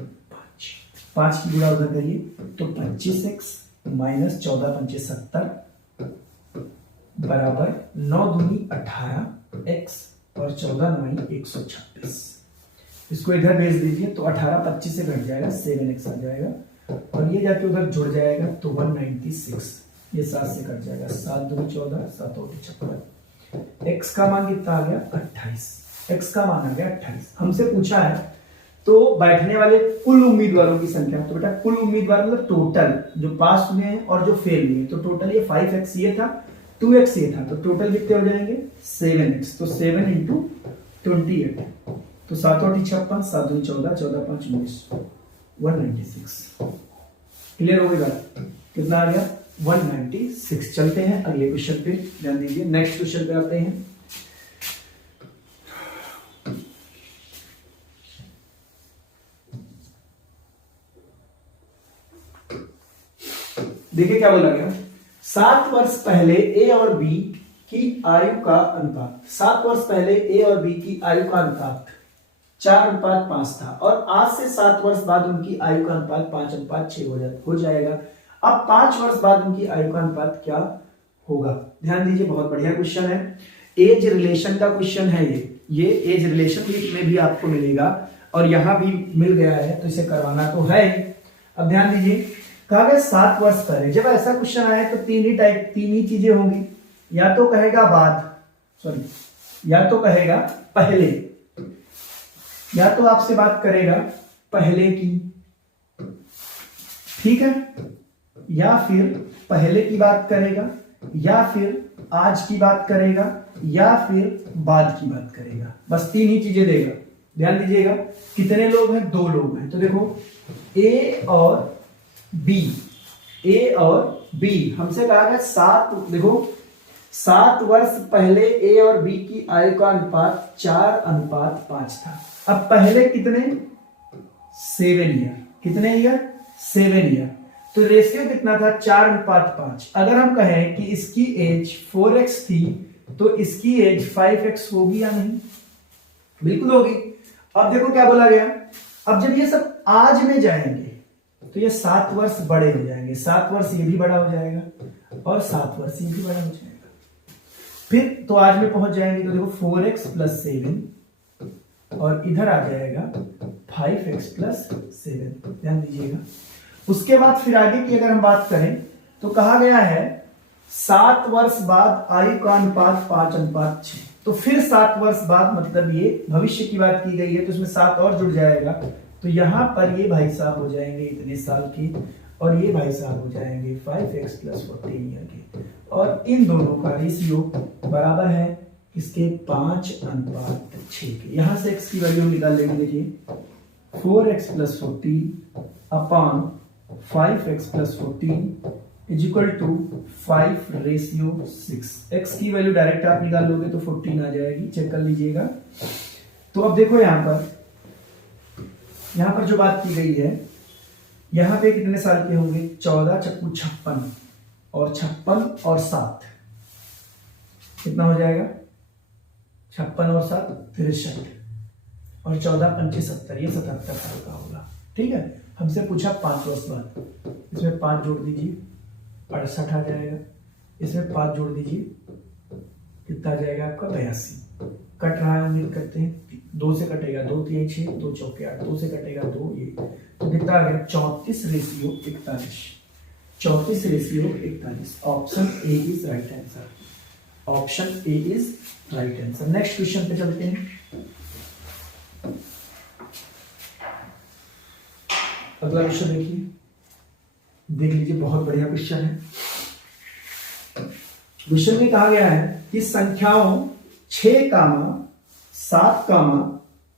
5 की गुणा उधर करिए तो 25x - 14 × 5 = 70 बराबर 9 दूनी 18x और 14 × 9 = 126। इसको इधर भेज दीजिए तो 18 25 से घट जाएगा, 7x आ जाएगा और ये जाके उधर जुड़ जाएगा तो 196। ये 7 से कट जाएगा, 7 दूनी 14 7 और 56। x का मान कितना आ गया 28। x का मान आ गया 28। हमसे पूछा है तो बैठने वाले कुल उम्मीदवारों की संख्या। तो बेटा कुल उम्मीदवार मतलब टोटल जो पास हुए हैं और जो फेल हुए, तो टोटल ये 5x ये था, 2x ये था, तो टोटल कितने हो जाएंगे 7x। तो 7 × 28 तो 7 और 56, 7 दूनी 14 14 5 19, 196। क्लियर हो गई बात, कितना आ गया 196। चलते हैं अगले क्वेश्चन पे, ध्यान दीजिए। नेक्स्ट क्वेश्चन पे आते हैं। देखिए क्या बोला गया, 7 वर्ष पहले ए और बी की आयु का अनुपात, 7 वर्ष पहले ए और बी की आयु का अनुपात 4:5 था, और आज से 7 वर्ष बाद उनकी आयु का अनुपात 5:6 हो जाएगा। अब 5 वर्ष बाद उनकी आयु का अनुपात क्या होगा? ध्यान दीजिए, बहुत बढ़िया क्वेश्चन है, एज रिलेशन का क्वेश्चन है ये एज रिलेशन में भी आपको मिलेगा और यहां भी मिल गया है, तो इसे करवाना तो है। अब ध्यान दीजिए, कहा गया 7 वर्ष पहले। जब ऐसा क्वेश्चन आए तो तीन ही चीजें होंगी, या तो कहेगा या तो कहेगा पहले, या तो आपसे बात करेगा पहले की, ठीक है, या फिर पहले की बात करेगा, या फिर आज की बात करेगा, या फिर बाद की बात करेगा। बस 3 ही चीजें देगा। ध्यान दीजिएगा, कितने लोग हैं? 2 लोग हैं। तो देखो ए और बी हमसे कहा गया 7 वर्ष पहले ए और बी की आयु का अनुपात 4:5 था। अब पहले कितने? 7 ईयर। कितने ईयर? 7 ईयर। तो रेशियो कितना था? 4:5। अगर हम कहें कि इसकी एज 4x थी तो इसकी एज 5x होगी या नहीं? बिल्कुल होगी। अब देखो क्या बोला गया, अब जब ये सब आज में जाएंगे तो ये 7 वर्ष बड़े हो जाएंगे, 7 वर्ष ये भी बड़ा हो जाएगा और 7 वर्ष ये भी बड़ा हो जाएगा। फिर तो आज में पहुंच जाएंगे, तो देखो 4x + 7 और इधर आ जाएगा 5x + 7। ध्यान दीजिएगा। उसके बाद फिर आगे की अगर हम बात करें तो कहा गया है 7 वर्ष बाद आयु का अनुपात 5:6। तो फिर 7 वर्ष बाद, मतलब ये भविष्य की बात की गई है, तो इसमें 7 और जुड़ जाएगा। तो यहां पर ये भाई साहब हो जाएंगे इतने साल के, और ये भाई साहब हो जाएंगे 5x + 14 ईयर के, और इन दोनों का रेशियो बराबर है इसके 5:6 के। यहां से x की वैल्यू निकाल लेंगे। देखिए 4x + 14 अपॉन 5x + 14 = 5:6। x की वैल्यू डायरेक्ट आप निकाल लोगे तो 14 आ जाएगी, चेक कर लीजिएगा। तो अब देखो यहां पर जो बात की गई है, यहां पे कितने साल के होंगे? 14 × 56 और 56 और 7 कितना हो जाएगा? 56 और 7 63 और 14 × 5 = 70, ये 77 साल का होगा। ठीक है, हमसे पूछा 5 वर्ष बाद, इसमें 5 जोड़ दीजिए 68 आ जाएगा, इसमें 5 जोड़ दीजिए कितना आ जाएगा आपका? 82। कट रहा है, उम्मीद करते हैं 2 से कटेगा 2 × 3 = 6, 2 × 4 = 8, 2 से कटेगा 2, ये तो कितना आ गया? 34:41। 34:41। Option A is right answer. Option A is right answer. Next question पे चलते हैं। अगला क्वेश्चन देखिए, देख लीजिए, बहुत बढ़िया क्वेश्चन है। क्वेश्चन में कहा गया है कि संख्याओं 6, 7,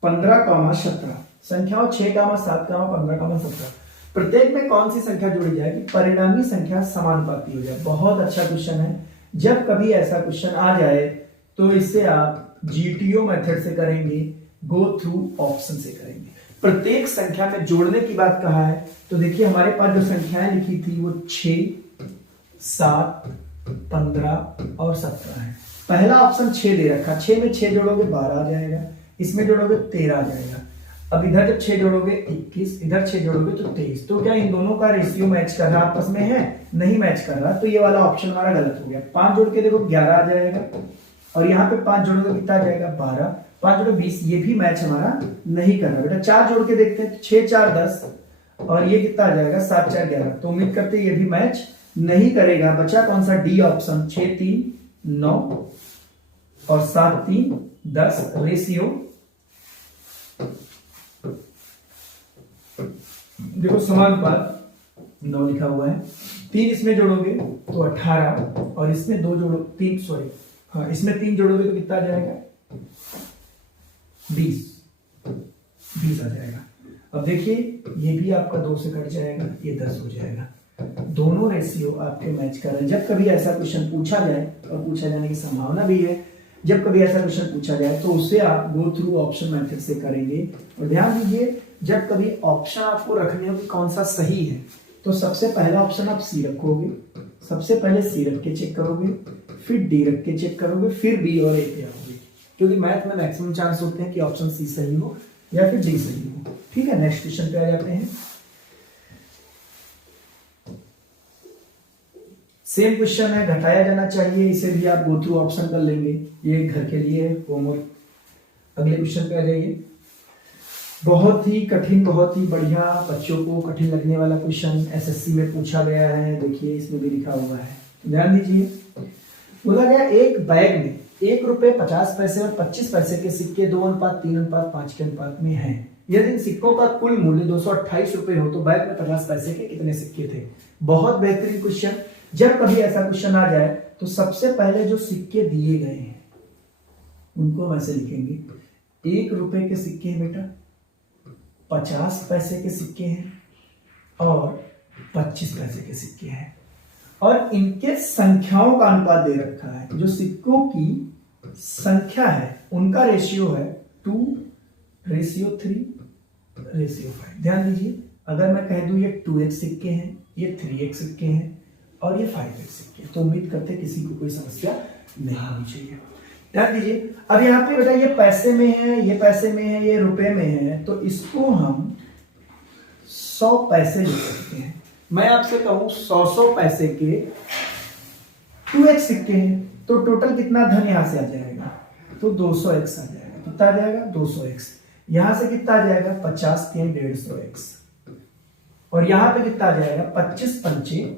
15, 17, संख्याओं 6, 7, 15, 17 प्रत्येक में कौन सी संख्या जोड़ी जाएगी परिणामी संख्या समानुपाती हो जाए? बहुत अच्छा क्वेश्चन है। जब कभी ऐसा क्वेश्चन आ जाए तो इसे आप जीटीओ मेथड से करेंगे, गो थ्रू ऑप्शन से करेंगे। प्रत्येक संख्या में जोड़ने की बात कहा है, तो देखिए हमारे पास जो संख्याएं लिखी थी वो 6, 7, 15 और 17 है। पहला ऑप्शन 6 दे रखा, 6 में 6 जोड़ोगे 12 आ जाएगा, इसमें जोड़ोगे 13 आ जाएगा। अब इधर जब 6 जोड़ोगे 21, इधर 6 जोड़ोगे तो 23। तो क्या इन दोनों का रेशियो मैच कर रहा आपस में है? नहीं मैच कर रहा, तो ये वाला ऑप्शन हमारा गलत हो गया। 5 जोड़ के देखो 11 आ जाएगा, और यहाँ पे 5 जोड़ोगे कितना आ जाएगा? 12। 5 जोड़े 20, ये भी मैच हमारा नहीं कर रहा। बेटा 4 जोड़ के देखते हैं, 6, 4, 10 और ये कितना आ जाएगा? 7, 4, 11। तो उम्मीद करते हैं ये भी मैच नहीं करेगा। बचा कौन सा? D option. 6, 3, 9 और 7, 3, 10 रेशियो देखो समानुपात 9 लिखा हुआ है। 3 इसमें जोड़ोगे तो 18 और इसमें 2 जोड़ो 3 सॉरी हाँ इसमें 3 जोड़ोगे तो कितना आ जाएगा? 20 आ जाएगा। अब देखिए ये भी आपका 2 से कट जाएगा, ये 10 हो जाएगा। दोनों रेशियो आपके मैच कर रहे हैं। जब कभी ऐसा क्वेश्चन पूछा जाए, और पूछा जाने की संभावना भी है, जब कभी ऐसा क्वेश्चन पूछा जाए तो उसे आप गो थ्रू ऑप्शन मेथड से करेंगे। और ध्यान दीजिए, जब कभी ऑप्शन आपको रखने हो कि कौन सा सही है, तो सबसे पहला ऑप्शन आप सी रखोगे, सबसे पहले सी रख के चेक करोगे, फिर डी रख के चेक करोगे, फिर बी और ए पे आओगे, क्योंकि मैथ में मैक्सिमम चांस होते हैं कि ऑप्शन सी सही हो या फिर डी सही हो। ठीक है, नेक्स्ट क्वेश्चन पे आ जाते हैं। सेम क्वेश्चन है, घटाया जाना चाहिए, इसे भी आप गो थ्रू ऑप्शन कर लेंगे, ये घर के लिए होमवर्क। अगले क्वेश्चन पे आ जाइए। बहुत ही कठिन, बहुत ही बढ़िया, बच्चों को कठिन लगने वाला क्वेश्चन एसएससी में पूछा गया है। देखिए इसमें भी लिखा हुआ है, ध्यान दीजिए। बोला गया एक बैग में ₹1.50 और 25 पैसे के सिक्के 2:3:5 के अनुपात में हैं। यदि इन सिक्कों का कुल मूल्य ₹228 हो तो बैग में 50 पैसे के कितने सिक्के थे? बहुत बेहतरीन क्वेश्चन। जब कभी ऐसा क्वेश्चन आ जाए तो सबसे पहले जो सिक्के दिए गए हैं उनको हम ऐसे लिखेंगे, ₹1 के सिक्के हैं बेटा, 50 पैसे के सिक्के हैं और 25 पैसे के सिक्के हैं, और इनके संख्याओं का अनुपात दे रखा है। जो सिक्कों की संख्या है उनका रेशियो है 2:3:5। ध्यान दीजिए, अगर मैं कह दूं ये 2x सिक्के हैं, ये 3x सिक्के हैं और ये 5x सिक्के, तो उम्मीद करते हैं किसी को कोई समस्या नहीं होनी चाहिए। ध्यान दीजिए, अब यहाँ पे बेटा ये पैसे में है, ये पैसे में है, ये रुपए में है, तो इसको हम 100 पैसे लिख सकते हैं। मैं आपसे कहूं 100 पैसे के 2x सिक्के हैं, तो टोटल कितना धन यहां से आ जाएगा? तो 200x आ जाएगा। कितना आ जाएगा? 200x। यहां से कितना आ जाएगा? 50 के 150x, और यहां पे कितना आ जाएगा? 25 पंचे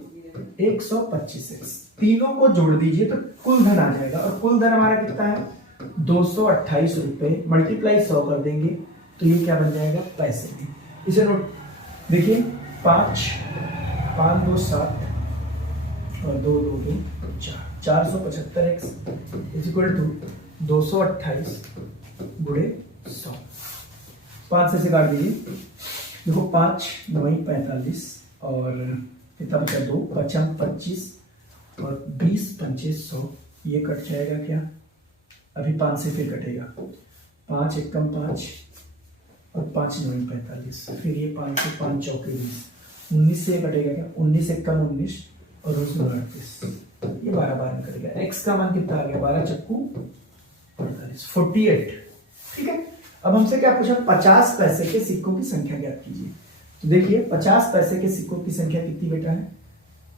125x। तीनों को जोड़ दीजिए तो कुल धन आ जाएगा, और कुल धन हमारा कितना है? 228 रुपए, मल्टीप्लाई 100 कर देंगे तो ये क्या बन जाएगा? पैसे में। इसे नोट देखिए, 5 5 2 7 और 2 2 2 4, 475x इज इक्वल टू 228 गुणे 100। 5 से काट दीजिए, देखो 5 9 45 और कितना बचा? 2 5 25 और 20 पंचे 100, ये कट जाएगा क्या? अभी 5 से फिर कटेगा, 5 एकम 5 और 5 9 45, फिर ये 5 से 5 चौके 20, 19 से कटेगा क्या? 19 एकम 19 और उसमें 38, ये 12 बार में कटेगा। x का मान कितना आ गया? 12 चक्कू 48, 48। ठीक है, अब हमसे क्या पूछा? 50 पैसे के सिक्कों की संख्या ज्ञात कीजिए। तो देखिए 50 पैसे के सिक्कों की संख्या कितनी बेटा है?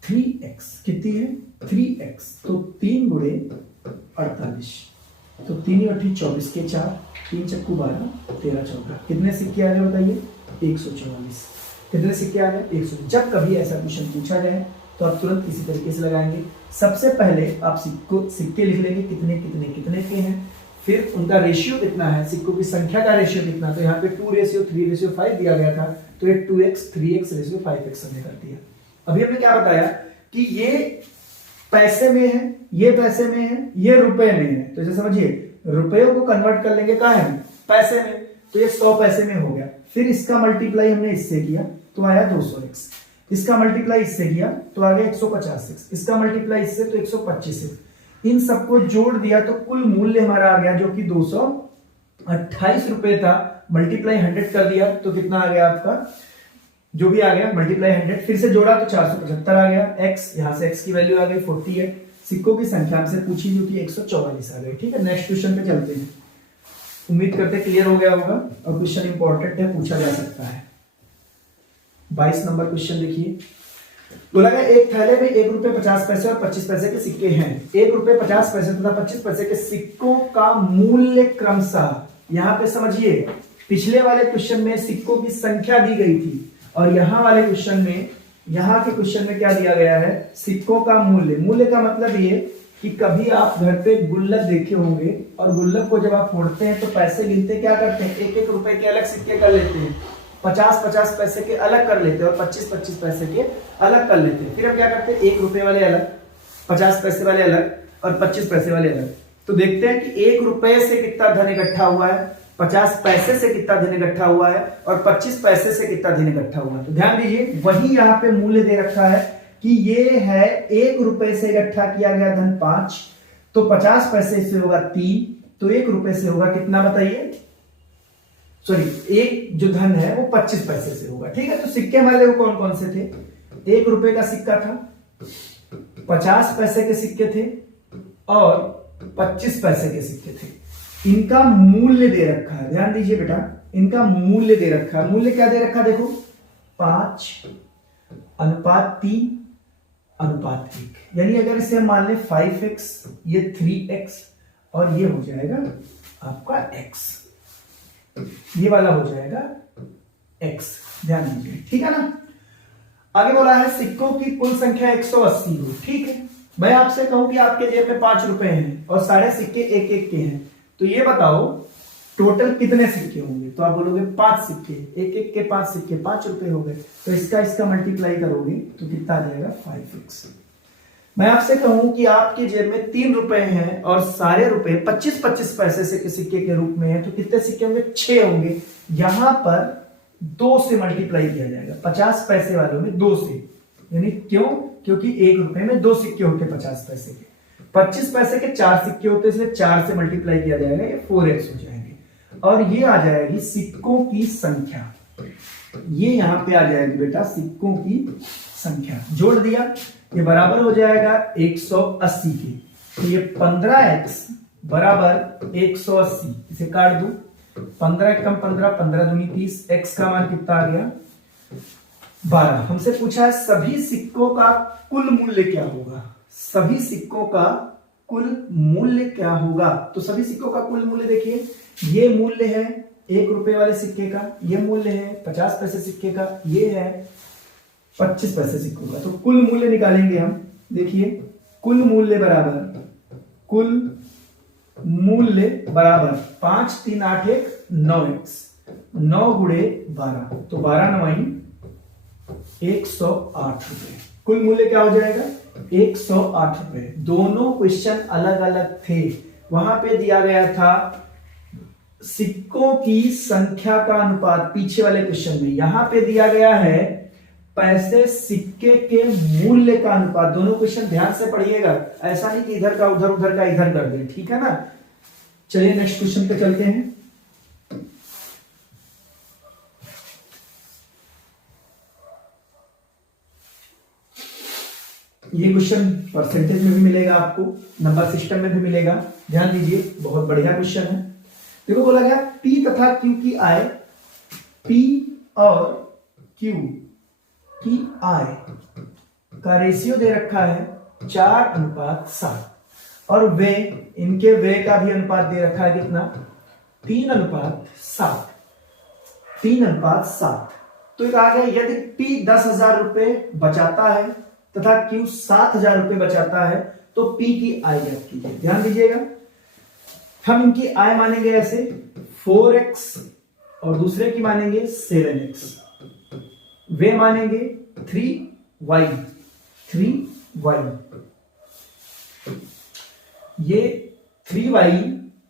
3x। कितनी है? 3x। तो 3 गुणे 48, तो 3 8 24 के 4, 3 चक्कू 12, 13 14, कितने सिक्के आ गए बताइए? 144। कितने सिक्के आ गए? 100। जब कभी ऐसा क्वेश्चन पूछा जाए तो आप तुरंत इसी तरीके से लगाएंगे। सबसे पहले आप सिक्के लिख लेंगे, कितने कितने कितने के हैं, फिर उनका रेशियो कितना है, सिक्कों की संख्या का रेशियो कितना। तो यहाँ पे 2:3:5 दिया गया था, तो ये 2x 3x:5x हमने कर दिया। अभी हमने क्या बताया कि ये पैसे में है, ये पैसे में है, ये रुपए में है, तो इसे समझिए रुपयों को कन्वर्ट कर लेंगे कहाँ है? पैसे में। तो ये 100 पैसे में हो गया। फिर इसका मल्टीप्लाई हमने इससे किया तो आया 200x, इसका मल्टीप्लाई इससे किया तो आ गया 150x, इसका मल्टीप्लाई इससे तो 125x। इन सबको जोड़ दिया तो कुल मूल्य हमारा आ गया जो कि 228 रुपए था। मल्टीप्लाई 100 कर दिया तो कितना आ गया आपका? जो भी आ गया मल्टीप्लाई 100, फिर से जोड़ा तो 475 आ गया। x, यहां से x की वैल्यू आ गई 48। सिक्कों की संख्या हमसे पूछी जो कि 144 आ गई। ठीक है, नेक्स्ट क्वेश्चन पे चलते हैं। उम्मीद करते क्लियर हो गया होगा, और क्वेश्चन इंपॉर्टेंट है, पूछा जा सकता है। 22 नंबर क्वेश्चन देखिए। बोला गया एक थैले में ₹1.50 और 25 पैसे के सिक्के हैं। ₹1.50 तथा 25 पैसे के सिक्कों का मूल्य क्रमशः, यहां पे समझिए पिछले वाले क्वेश्चन में सिक्कों की संख्या दी गई थी, और यहां वाले क्वेश्चन में, यहां के क्वेश्चन में क्या दिया गया है? सिक्कों का मूल्य। मूल्य का मतलब ये कि कभी आप घर पे गुल्लक देखे होंगे, और गुल्लक को जब आप फोड़ते हैं तो पैसे गिनते क्या करते हैं? 1-1 रुपए के अलग सिक्के कर लेते हैं, 50-50 पैसे के अलग कर लेते हैं, और 25-25 पैसे के अलग कर लेते हैं। फिर हम क्या करते हैं? 1 रुपए वाले अलग, 50 पैसे वाले अलग, और 25 पैसे वाले अलग। तो देखते हैं कि 1 रुपए से कितना धन इकट्ठा हुआ है, 50 पैसे से कितना धन इकट्ठा हुआ है, और 25 पैसे से कितना धन इकट्ठा हुआ है। तो ध्यान दीजिए, वही यहाँ पे मूल्य दे रखा है कि ये है 1 रुपए से इकट्ठा किया गया धन 5, तो 50 पैसे से होगा 3, तो 1 रुपए से होगा कितना बताइए, सॉरी एक जो धन है वो 25 पैसे से होगा। ठीक है, तो सिक्के हमारे वो कौन कौन से थे, 1 रुपए का सिक्का था, 50 पैसे के सिक्के थे और 25 पैसे के सिक्के थे। इनका मूल्य दे रखा है, ध्यान दीजिए बेटा, इनका मूल्य दे रखा है। मूल्य क्या दे रखा है, देखो 5:3:1, यानी अगर इसे हम मान लें 5x, ये 3x और ये हो जाएगा आपका x, ये वाला हो जाएगा x, ध्यान दीजिए। ठीक है ना। आगे बोला है सिक्कों की कुल संख्या 180 हो। ठीक है, मैं आपसे कहूं कि आपके जेब में 5 रुपए हैं और सारे सिक्के एक एक के हैं, तो ये बताओ टोटल कितने सिक्के होंगे, तो आप बोलोगे 5 सिक्के, एक एक के 5 सिक्के, 5 रुपए हो गए, तो इसका मल्टीप्लाई करोगे तो कितना आ जाएगा 5x। मैं आपसे कहूं कि आपके जेब में 3 रुपए हैं और सारे रुपए 25-25 पैसे से सिक्के के रूप में है, तो कितने सिक्के होंगे, 6 होंगे। यहां पर 2 से मल्टीप्लाई किया जाएगा, 50 पैसे वालों में 2 से, यानी क्यों, क्योंकि 1 रुपए में 2 सिक्के होते 50 पैसे के, 25 पैसे के 4 सिक्के होते, इसलिए 4 से मल्टीप्लाई किया जाएगा, ये 4x हो जाएंगे। और ये आ जाएगी सिक्कों की संख्या, ये यहां पे आ जाएगी बेटा सिक्कों की संख्या, जोड़ दिया, ये बराबर हो जाएगा 180 के, तो ये 15x बराबर 180, इसे काट दूं, 15 कम 15, 15 दूनी 30, x का मान कितना आ गया 12। हमसे पूछा है सभी सिक्कों का कुल मूल्य क्या होगा, सभी सिक्कों का कुल मूल्य क्या होगा, तो सभी सिक्कों का कुल मूल्य देखिए, ये मूल्य है 1 रुपए वाले सिक्के का, ये मूल्य है 50 पैसे सिक्के का, ये है 25 पैसे सिक्कों का, तो कुल मूल्य निकालेंगे हम। देखिए कुल मूल्य बराबर, कुल मूल्य बराबर 5 3 8 1 9x, 9 गुणे 12, तो 12 9 108 रुपए, कुल मूल्य क्या हो जाएगा 108 रुपए। दोनों क्वेश्चन अलग अलग थे, वहां पे दिया गया था सिक्कों की संख्या का अनुपात पीछे वाले क्वेश्चन में, यहां पे दिया गया है पैसे सिक्के के मूल्य का अनुपात। दोनों क्वेश्चन ध्यान से पढ़िएगा, ऐसा नहीं कि इधर का उधर उधर का इधर कर दें, ठीक है ना। चलिए नेक्स्ट क्वेश्चन पे चलते हैं। ये क्वेश्चन परसेंटेज में भी मिलेगा आपको, नंबर सिस्टम में भी मिलेगा, ध्यान दीजिए, बहुत बढ़िया क्वेश्चन है। देखो बोला गया P तथा Q की आय, P और Q की आय का रेशियो दे रखा है 4:7 और वे, इनके वे का भी अनुपात दे रखा है कितना 3:7, 3:7। तो एक आ गया यदि P 10,000 रुपए बचाता है तथा Q 7,000 रुपए बचाता है तो P की आय ज्ञात कीजिए। ध्यान दीजिएगा, हम इनकी आय मानेंगे ऐसे 4x और दूसरे की मानेंगे 7x, वे मानेंगे 3y, ये 3y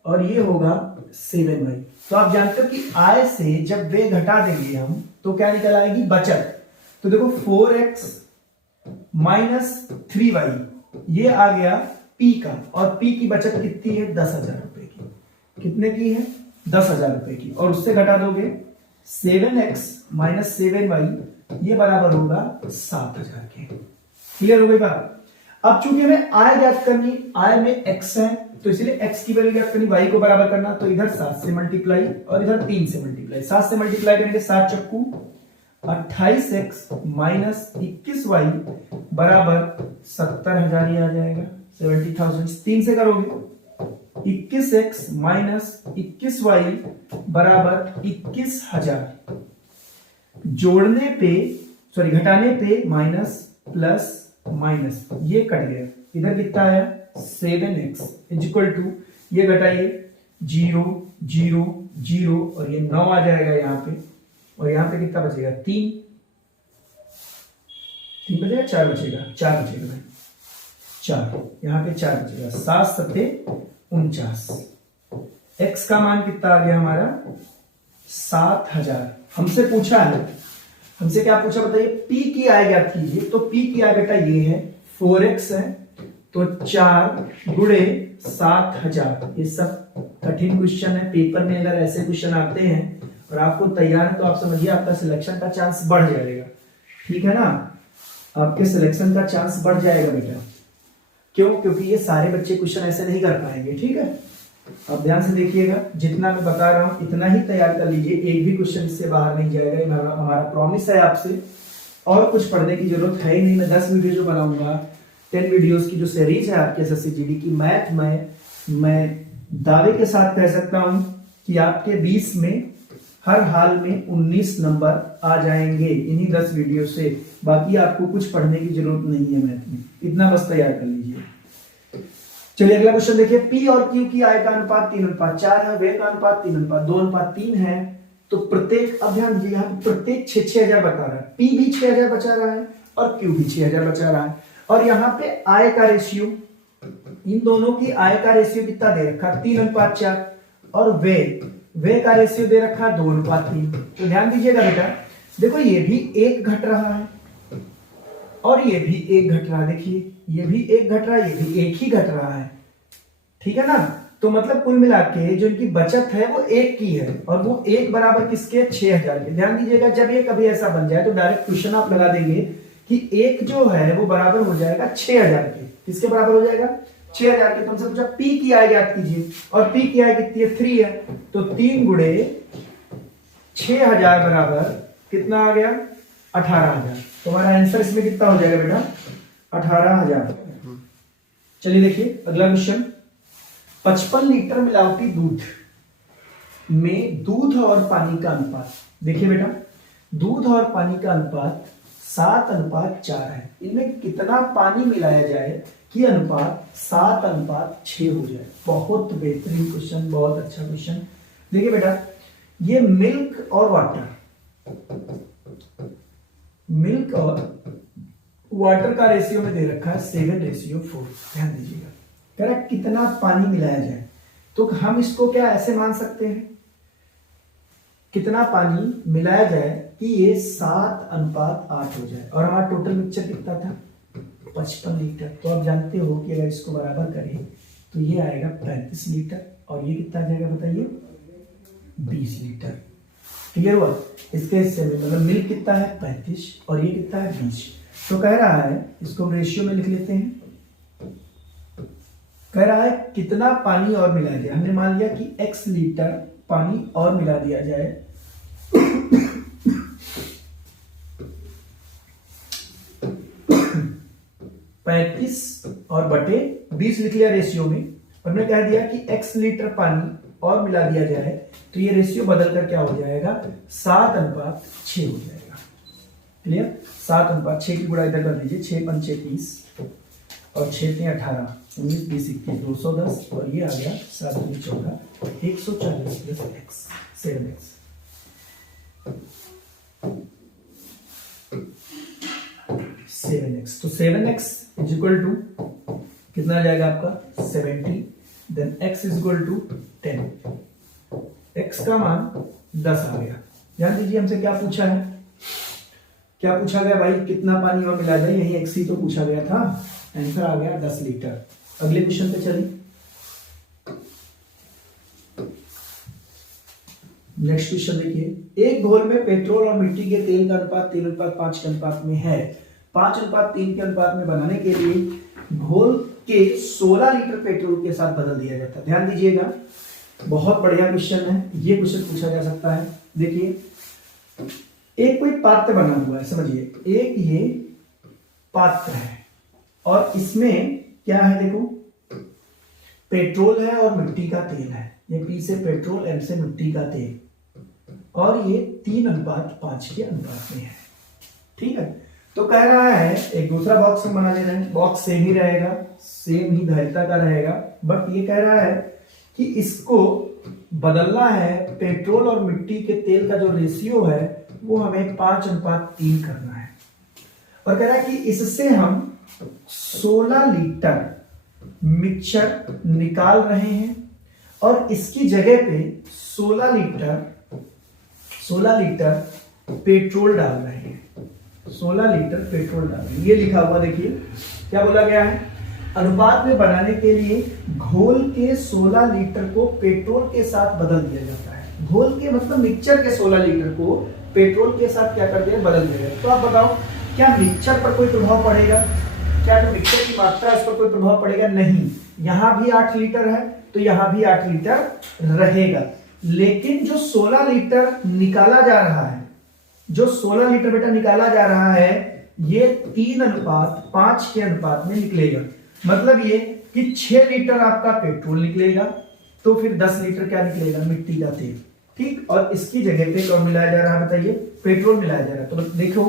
और ये होगा 7y। तो आप जानते हो कि आय से जब वे घटा देंगे हम तो क्या निकल आएगी बचत। तो देखो 4x माइनस 3y, ये आ गया P का, और P की बचत कितनी है 10,000 रुपए की, कितने की है 10,000 रुपए की, और उससे घटा दोगे 7x माइनस 7y, ये बराबर होगा 7,000 के। क्लियर हो गई बात। अब चूंकि हमें आय ज्ञात करनी, आय में x है तो इसलिए x की वैल्यू ज्ञात करनी, y को बराबर करना, तो इधर 7 से मल्टीप्लाई और इधर 3 से मल्टीप्लाई। 7 से मल्टीप्लाई करेंगे 7 चक्कू 28x माइनस 21y बराबर 70,000 ही आ जाएगा, 70,000। 3 से करोगे 21x माइनस 21y बराबर 21,000, जोड़ने पे सॉरी घटाने पे माइनस प्लस माइनस, ये कट गया, इधर कितना आया 7x इज इक्वल टू, ये घटाइए 0 0 0 और ये 9 आ जाएगा यहाँ पे, और यहाँ पे कितना बचेगा 3 बचेगा, 4 बचेगा, 4 बचेगा भाई, 4 यहाँ पे 4 बचेगा, 7 7 49। x का मान कितना आ गया हमारा 7,000। हमसे पूछा है हमसे क्या पूछा बताइए, पी की आय ज्ञात कीजिए। तो पी की आय बेटा ये है 4x है, तो 4 गुणे 7000। ये सब कठिन क्वेश्चन है, पेपर में अगर ऐसे क्वेश्चन आते हैं और आपको तैयार है तो आप समझिए आपका सिलेक्शन का चांस बढ़ जाएगा। ठीक है ना, आपके सिलेक्शन का चांस बढ़ जाएगा बेटा। क्यों? क्योंकि ये सारे बच्चे क्वेश्चन ऐसे नहीं कर पाएंगे। ठीक है, अब ध्यान से देखिएगा, जितना मैं बता रहा हूं इतना ही तैयार कर लीजिए, एक भी क्वेश्चन इससे बाहर नहीं जाएगा, ये हमारा प्रॉमिस है आपसे। और कुछ पढ़ने की जरूरत है ही नहीं। मैं 10 वीडियो जो बनाऊंगा, 10 वीडियोस की जो सीरीज है आपके एसएससी जीडी की मैथ में, मैं दावे के साथ कह सकता हूं कि आपके 20 में हर हाल में 19 नंबर आ जाएंगे इन्हीं 10 वीडियो से। बाकी आपको कुछ पढ़ने की जरूरत नहीं है मैथ में, इतना बस तैयार कर लीजिए। चलिए अगला क्वेश्चन देखिए, पी और क्यू की आय का अनुपात 3:4 है, व्यय का अनुपात 3:2:3 है। तो प्रत्येक, अब ध्यान दीजिए यहाँ प्रत्येक 6,000 बता रहा है, पी भी 6,000 बचा रहा है और क्यू भी 6,000 बचा रहा है। और यहाँ पे आय का रेशियो, इन दोनों की आय का रेशियो कितना दे रखा, 3:4। और व्यय का रेशियो दे रखा 2:3। तो ध्यान दीजिएगा बेटा, देखो ये भी एक घट रहा है और ये भी एक घट रहा है। देखिए ये भी एक घट रहा है, ये भी एक ही घट रहा है। ठीक है ना, तो मतलब कुल मिला के जो इनकी बचत है वो एक की है, और वो एक बराबर किसके, 6,000 के। ध्यान दीजिएगा, जब ये कभी ऐसा बन जाए तो डायरेक्ट क्वेश्चन आप लगा देंगे कि एक जो है वो बराबर हो जाएगा 6,000 के। किसके बराबर हो जाएगा, 6,000 के। तुमसे पूछा पी की आय ज्ञात कीजिए, और पी की आय कितनी है, 3 है। तो 3 गुणे 6,000 बराबर कितना आ गया, 18,000। तो हमारा आंसर इसमें कितना हो जाएगा बेटा, 18,000। चलिए देखिए अगला क्वेश्चन, 55 लीटर मिलावटी दूध में दूध और पानी का अनुपात। देखिए बेटा, दूध और पानी का अनुपात 7:4 है। इनमें कितना पानी मिलाया जाए कि अनुपात 7:6 हो जाए। बहुत बेहतरीन क्वेश्चन, बहुत अच्छा क्वेश्चन। देखिए बेटा, ये मिल्क और वाटर का रेशियो में दे रखा है 7:4। ध्यान दीजिएगा, कह रहा कितना पानी मिलाया जाए। तो हम इसको क्या ऐसे मान सकते हैं, कितना पानी मिलाया जाए कि ये 7:8 हो जाए। और हमारा टोटल मिक्सचर कितना था, 55 लीटर। तो आप जानते हो कि अगर इसको बराबर करें तो ये आएगा 35 लीटर, और ये कितना आ जाएगा बताइए, 20 लीटर। क्लियर हुआ? इसके हिस्से में मतलब मिल्क कितना है, 35, और ये कितना है, 20। तो कह रहा है, इसको हम रेशियो में लिख लेते हैं। कह रहा है कितना पानी और मिला जाए। हमने मान लिया कि x लीटर पानी और मिला दिया जाए। 35 और बटे 20 लिख लिया रेशियो में, और हमने कह दिया कि x लीटर पानी और मिला दिया जाए, तो ये रेशियो बदल कर क्या हो जाएगा, 7:6 हो जाएगा। क्लियर? 7:6 की गुणा इधर कर दीजिए, 6×5 = 30 और 6×3 = 18, 19, 20, 21, 210, और ये आ गया 7×2 = 14, 140 प्लस x, 7x। तो 7x = कितना आ जाएगा आपका, 70। Then x = 10। x का मान 10 आ गया। ध्यान दीजिए, हमसे क्या पूछा है, क्या पूछा गया भाई, कितना पानी और मिला जाए, यही x ही तो पूछा गया था। आंसर आ गया 10 लीटर। अगले क्वेश्चन पे चलिए। नेक्स्ट क्वेश्चन देखिए, एक घोल में पेट्रोल और मिट्टी के तेल का अनुपात 3:5 के अनुपात में है। 5:3 के अनुपात में बनाने के लिए घोल के 16 लीटर पेट्रोल के साथ बदल दिया जाता है। ध्यान दीजिएगा, बहुत बढ़िया क्वेश्चन है। ये क्वेश्चन पूछा जा सकता है। देखिए, एक कोई पात्र बना हुआ है, समझिए, एक ये पात्र है और इसमें क्या है, देखो, पेट्रोल है और मिट्टी का तेल है। ये P से पेट्रोल, M से मिट्टी का तेल, और ये 3:5 के अनुपात में है। ठीक है, तो कह रहा है एक दूसरा बॉक्स हम बना ले रहे हैं। बॉक्स सेम ही रहेगा, सेम ही धारिता का रहेगा, बट ये कह रहा है कि इसको बदलना है। पेट्रोल और मिट्टी के तेल का जो रेशियो है वो हमें 5:3 करना है, और कह रहा है कि इससे हम 16 लीटर मिक्सचर निकाल रहे हैं, और इसकी जगह पे 16 लीटर पेट्रोल डाल रहे हैं, 16 लीटर पेट्रोल डाल रहे हैं। ये लिखा हुआ देखिए क्या बोला गया है, अनुपात में बनाने के लिए घोल के 16 लीटर को पेट्रोल के साथ बदल दिया जाता है। घोल के मतलब मिक्सचर के 16 लीटर को पेट्रोल के साथ क्या कर दिया, बदल दिया जाता है। तो आप बताओ क्या मिक्सचर पर कोई प्रभाव पड़ेगा, क्या जो मिक्सचर की मात्रा इस पर कोई प्रभाव पड़ेगा, नहीं। यहां भी 8 लीटर है तो यहां भी 8 लीटर रहेगा, लेकिन जो 16 लीटर निकाला जा रहा है, जो 16 लीटर बेटा निकाला जा रहा है, ये 3:5 के अनुपात में निकलेगा। मतलब ये कि 6 लीटर आपका पेट्रोल निकलेगा तो फिर 10 लीटर क्या निकलेगा, मिट्टी का तेल। ठीक, और इसकी जगह पे कौन मिलाया जा रहा है बताइए, पेट्रोल मिलाया जा रहा है। तो देखो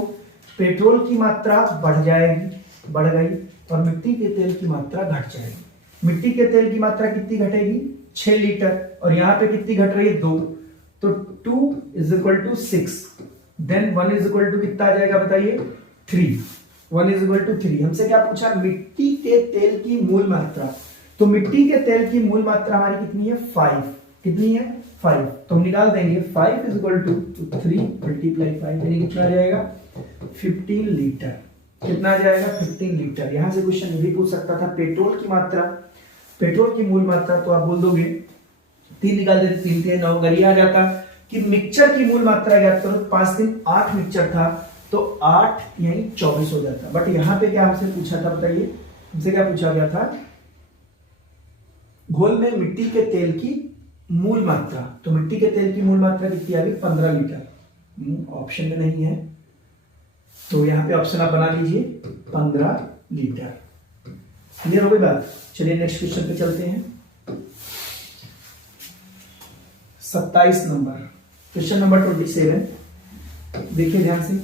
पेट्रोल की मात्रा बढ़ जाएगी, बढ़ गई, और मिट्टी के तेल की मात्रा घट जाएगी। मिट्टी के तेल की मात्रा कितनी घटेगी, 6 लीटर, और यहाँ पे कितनी घट रही है, 2। तो 2 = 6, देन 1 = कितना आ जाएगा बताइए, 3। 1 = 3। हमसे क्या पूछा, मिट्टी के तेल की मूल मात्रा। तो मिट्टी के तेल की मूल मात्रा हमारी कितनी है, 5। कितनी है, 5। तो हम निकाल देंगे 5 = 3 × 5, यानी कितना आ जाएगा, 15 लीटर। कितना आ जाएगा, 15 लीटर। यहां से क्वेश्चन ये भी पूछ सकता था पेट्रोल की मात्रा, पेट्रोल की मूल मात्रा, तो आप बोल दोगे 3 निकाल देते, 3 × 9, अगर ये आ जाता कि मिक्सचर की मूल मात्रा याद करो, 5 × 3 = 8 मिक्सचर था, तो 8 यानी 24 हो जाता। बट यहां पे क्या हमसे पूछा था बताइए, हमसे क्या पूछा गया था, घोल में मिट्टी के तेल की मूल मात्रा। तो मिट्टी के तेल की मूल मात्रा कितनी आ गई, 15 लीटर। ऑप्शन में नहीं है, तो यहां पे ऑप्शन आप बना लीजिए 15 लीटर। क्लियर हो गई बात। चलिए नेक्स्ट क्वेश्चन पे चलते हैं। 27 नंबर, क्वेश्चन नंबर 27। देखिए ध्यान से,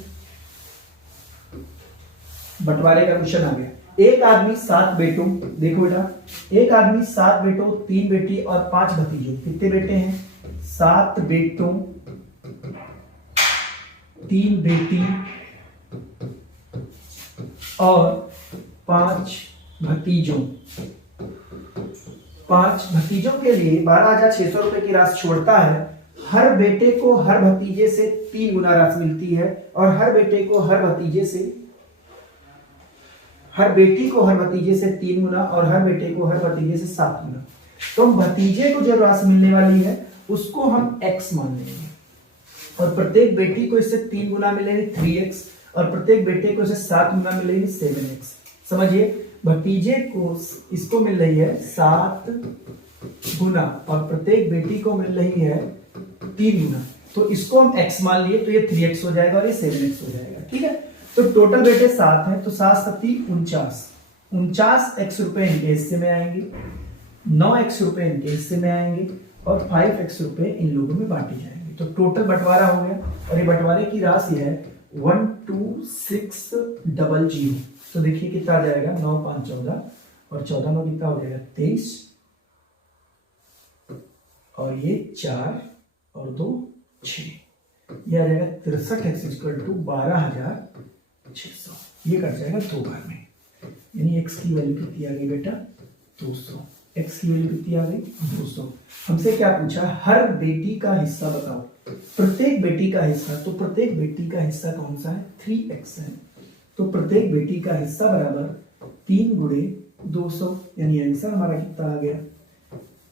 बंटवारे का क्वेश्चन आ गया। एक आदमी 7 बेटों, देखो बेटा, एक आदमी 7 बेटों, 3 बेटी और 5 भतीजों, कितने बेटे हैं, 7 बेटों, 3 बेटी और 5 भतीजों। 5 भतीजों के लिए 12,600 रुपए की राशि छोड़ता है। हर बेटे को हर भतीजे से 3 गुना राशि मिलती है, और हर बेटे को हर भतीजे से, हर बेटी को हर भतीजे से 3 गुना, और हर बेटे को हर भतीजे से 7 गुना। तो हम भतीजे को जो राशि मिलने वाली है उसको हम x मान लेंगे, और प्रत्येक बेटी को इससे 3 गुना मिलेगी 3x, और प्रत्येक बेटे को इससे 7 गुना मिलेगी 7x। समझिए, भतीजे को इसको मिल रही है 7 गुना, और प्रत्येक बेटी को मिल रही है 3 गुना। तो इसको हम x मान लिए, तो ये 3x हो जाएगा और ये 7x हो जाएगा। ठीक है, तो टोटल बेटे 7 है, तो 7 × 7 = 49। 49x रुपए इनके हिस्से में आएंगे, 9x रुपए इनके हिस्से में आएंगे, और 5x रुपए इन लोगों में बांटे जाएंगे। तो टोटल बंटवारा हो गया, और ये बंटवारे की राशि है 12600। तो देखिए कितना आ जाएगा, 9 × 5 = 14, और 14 9 कितना हो जाएगा, 23, और ये 4 और 2 6, ये आ जाएगा 63x = 12,600। ये कट जाएगा 2 बार में, यानी x की वैल्यू कितनी आ गई बेटा, 200। x की वैल्यू कितनी आ गई, 200। हमसे क्या पूछा, हर बेटी का हिस्सा बताओ, प्रत्येक बेटी का हिस्सा। तो प्रत्येक बेटी का हिस्सा कौन सा है, 3x है। तो प्रत्येक बेटी का हिस्सा बराबर 3 × 200, यानी आंसर हमारा कितना आ गया,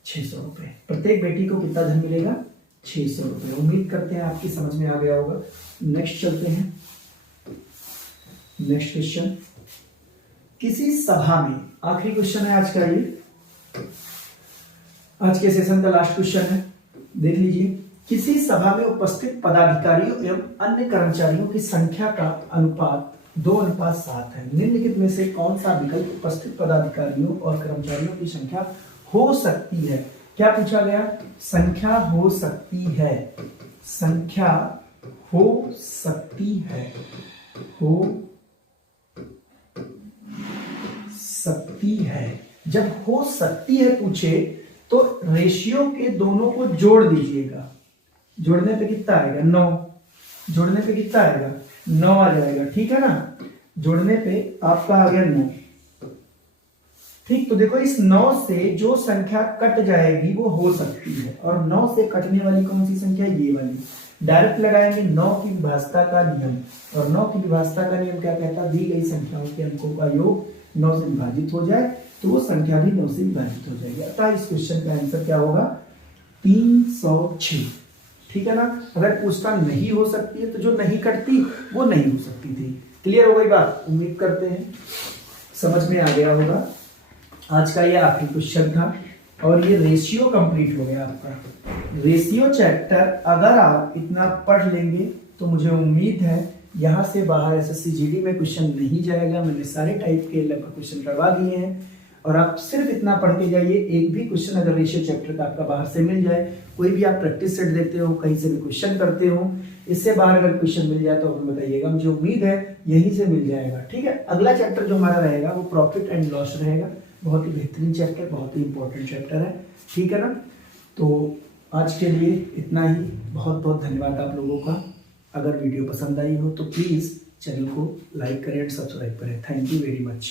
600 रुपए। प्रत्येक बेटी को कितना धन मिलेगा, 600 रुपए। उम्मीद करते हैं आपकी समझ में आ गया होगा। नेक्स्ट चलते हैं, नेक्स्ट क्वेश्चन। किसी सभा में, आखिरी क्वेश्चन है आज का, ये आज के सेशन का लास्ट क्वेश्चन है, देख लीजिए। किसी सभा में उपस्थित पदाधिकारियों एवं अन्य कर्मचारियों की संख्या का अनुपात 2:7 है। निम्नलिखित में से कौन सा विकल्प उपस्थित पदाधिकारियों और कर्मचारियों की संख्या हो सकती है। क्या पूछा गया, संख्या हो सकती है, संख्या हो सकती है, हो सकती है। जब हो सकती है पूछे तो रेशियो के दोनों को जोड़ दीजिएगा। जोड़ने पे कितना आएगा, 9। जोड़ने पे कितना आएगा, 9 आ जाएगा। ठीक है ना, जोड़ने पे आपका आ गया 9। ठीक, तो देखो इस 9 से जो संख्या कट जाएगी वो हो सकती है, और 9 से कटने वाली कौन सी संख्या, ये वाली। डायरेक्ट लगाएंगे 9 की विभाज्यता का नियम, और 9 की विभाज्यता का नियम क्या कहता है, दी गई संख्याओं के अंकों का योग 9 से विभाजित हो जाए तो वो संख्या भी 9 से विभाजित हो जाएगी। अतः इस क्वेश्चन का आंसर क्या होगा, 306। ठीक है ना। अगर पूछता नहीं हो सकती है तो जो नहीं कटती वो नहीं हो सकती थी। क्लियर हो गई बात, उम्मीद करते हैं समझ में आ गया होगा। आज का ये आखिरी क्वेश्चन था और ये रेशियो कंप्लीट हो गया आपका। रेशियो चैप्टर अगर आप इतना पढ़ लेंगे तो मुझे उम्मीद है यहाँ से बाहर एसएससी जीडी में क्वेश्चन नहीं जाएगा। मैंने सारे टाइप के लगभग क्वेश्चन करवा दिए हैं और आप सिर्फ इतना पढ़ के जाइए। एक भी क्वेश्चन अगर रेशियो चैप्टर का आपका बाहर से मिल जाए, कोई भी आप प्रैक्टिस सेट देखते हो, कहीं से भी क्वेश्चन करते हो, इससे बाहर अगर क्वेश्चन मिल जाए तो हमें बताइएगा, मुझे उम्मीद है यहीं से मिल जाएगा। ठीक है। अगला चैप्टर जो हमारा रहेगा वो प्रॉफिट एंड लॉस रहेगा। बहुत ही बेहतरीन चैप्टर, बहुत ही इंपॉर्टेंट चैप्टर है। ठीक है ना। तो आज के लिए इतना ही। बहुत बहुत धन्यवाद आप लोगों का। अगर वीडियो पसंद आई हो तो प्लीज़ चैनल को लाइक करें एंड सब्सक्राइब करें। Thank you very much.